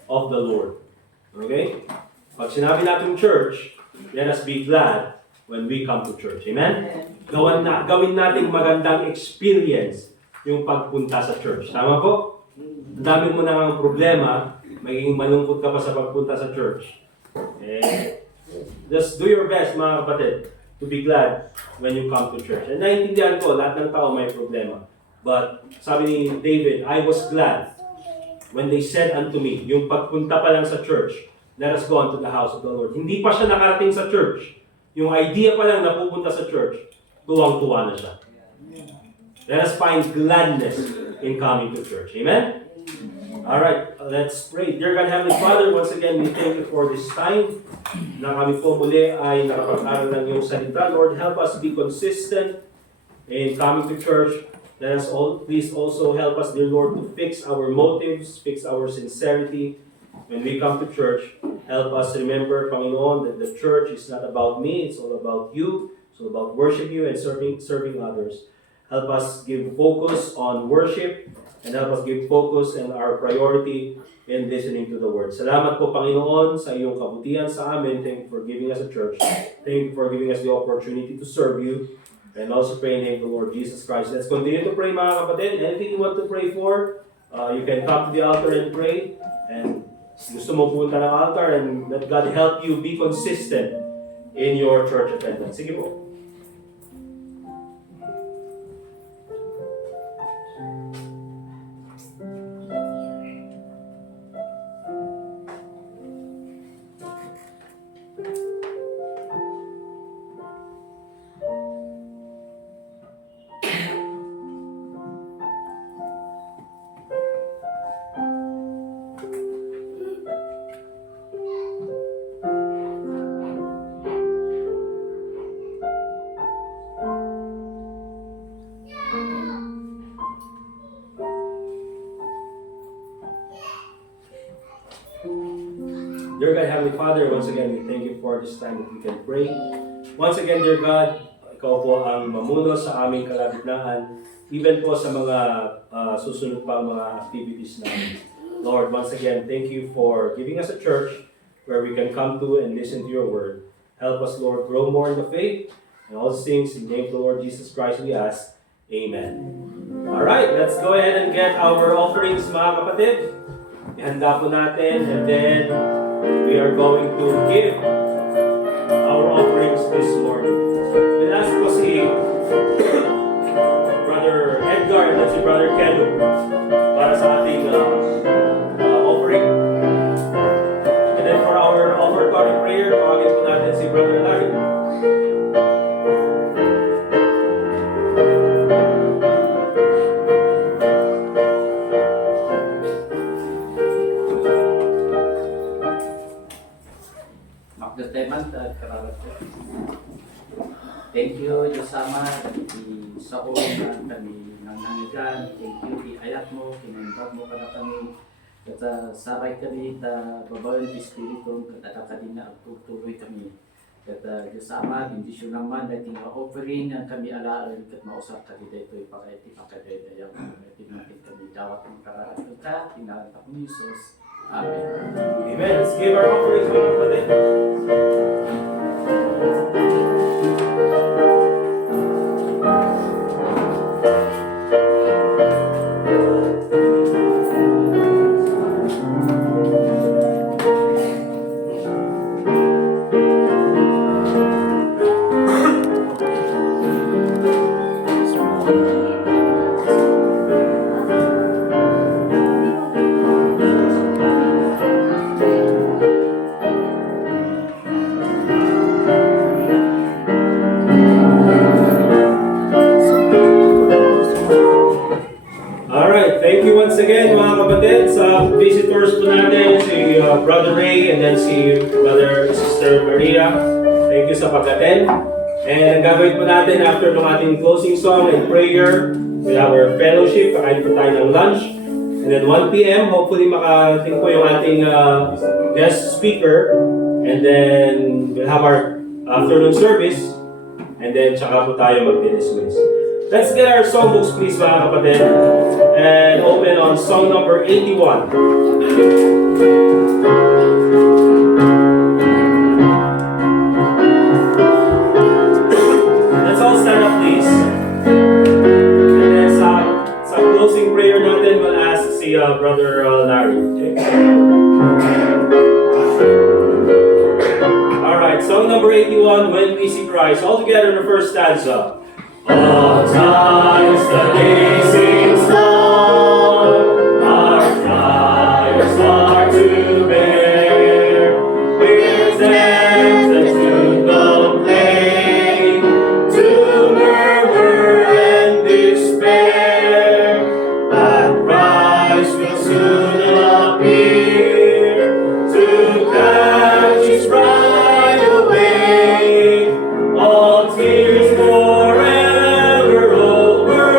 of the Lord. Okay? Pag sinabi natin church, let us be glad when we come to church. Amen? Gawin natin magandang experience yung pagpunta sa church. Tama po? Ang dami mo nang problema, magiging malungkot ka pa sa pagpunta sa church. Just do your best, mga kapatid, to be glad when you come to church. And naiintindihan ko, lahat ng tao may problema. But sabi ni David, I was glad when they said unto me, yung pagpunta pa lang sa church, let us go unto the house of the Lord. Hindi pa siya nakarating sa church. Yung idea pa lang na pupunta sa church, tuwang-tuwa na siya. Let us find gladness in coming to church. Amen? Alright, let's pray. Dear God, Heavenly Father, once again, we thank you for this time na kami po muli ay nakapag-aral ng iyong salita. Lord, help us be consistent in coming to church. Let us all, please also help us, dear Lord, to fix our motives, fix our sincerity. When we come to church, help us remember, Panginoon, that the church is not about me, it's all about you. It's all about worship you and serving others. Help us give focus on worship and help us give focus and our priority in listening to the word. Salamat po, Panginoon, sa iyong kabutihan sa amin. Thank you for giving us a church. Thank you for giving us the opportunity to serve you. And also pray in the name of the Lord Jesus Christ. Let's continue to pray, mga kapatid. Anything you want to pray for, you can come to the altar and pray. And gusto mo punta ng altar and let God help you be consistent in your church attendance. Sige po. Dear God, Heavenly Father, once again, we thank you for this time that we can pray. Once again, dear God, ikaw po ang mamuno sa aming kalagitnaan, even po sa mga susunod pa mga activities namin. Lord, once again, thank you for giving us a church where we can come to and listen to your word. Help us, Lord, grow more in the faith and all these things. In the name of the Lord Jesus Christ, we ask. Amen. Alright, let's go ahead and get our offerings, mga kapatid. Ihanda po natin, and then we are going to give our offerings this morning. We'll ask po si Brother Edgar and si Brother Keno para sa ating offering. And then for our offertory prayer, tawagin po natin si Brother Larry. Thank you, Diyos Ama, sa oras na kami nangangigan. Thank you, iayat mo, kinembag mo kada kami. Kata saray kami babawan ng Espiritu, katakakadin na tuloy kami. Kata Diyos Ama, bendisyon naman na offering ang kami alaal kat mausap kami dito ipakadayang tinapit kami dawat ng karaan ka, tinalan ka kong Isus. Amen. Amen. Let's give our offerings mga kapatid. Alright, thank you once again mga kapatid sa visitors po natin, si Brother Ray and then si Brother Sister Maria. Thank you sa pag-attend. And ang gagawin po natin after ng ating closing song and prayer, we have our fellowship, kakain po tayo ng lunch. And then 1 p.m., hopefully makarating po yung ating guest speaker. And then we'll have our afternoon service. And then tsaka po tayo mag-dismiss. Let's get our songbooks please mga kapatid. And open on song number 81. Let's all stand up please. And then sa closing prayer natin, we'll ask si Brother Larry. Okay? Alright, song number 81, When We See Christ. All together in the first stanza. All times the blazing star, our trials are to bear. We're tempted to complain, to murmur and despair, but Christ will soon appear to catch His bride away. All tears forever over.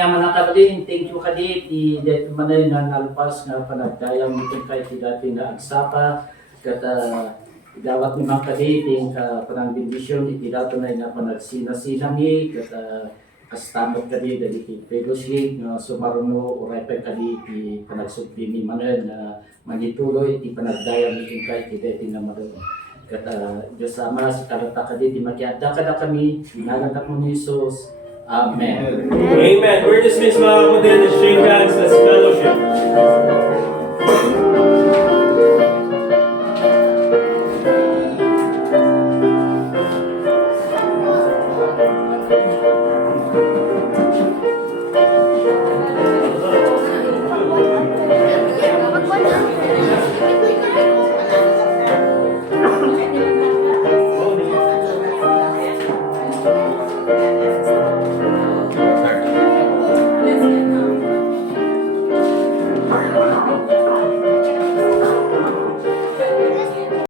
nga man nakabali, thank you kadi, dito manay na nalpas nga panagdayang mitong kahit dati na agsapa, kata idawat ni mga kadi, ting panang bendisyon, itidato na nga panagsina-sinami, kata kastamot kadi, dali fellowship, na sumaruno, oray pa kadi, panagsubli ni manay na manituloy, panagdayang mitong kahit dati na maroon. Kata Diyos Ama, sa karata kadi, di makiada kada kami, inalantak mo ni Jesus. Amen. Amen. We're dismissed mga kapatid. Let's shake hands. Let's fellowship.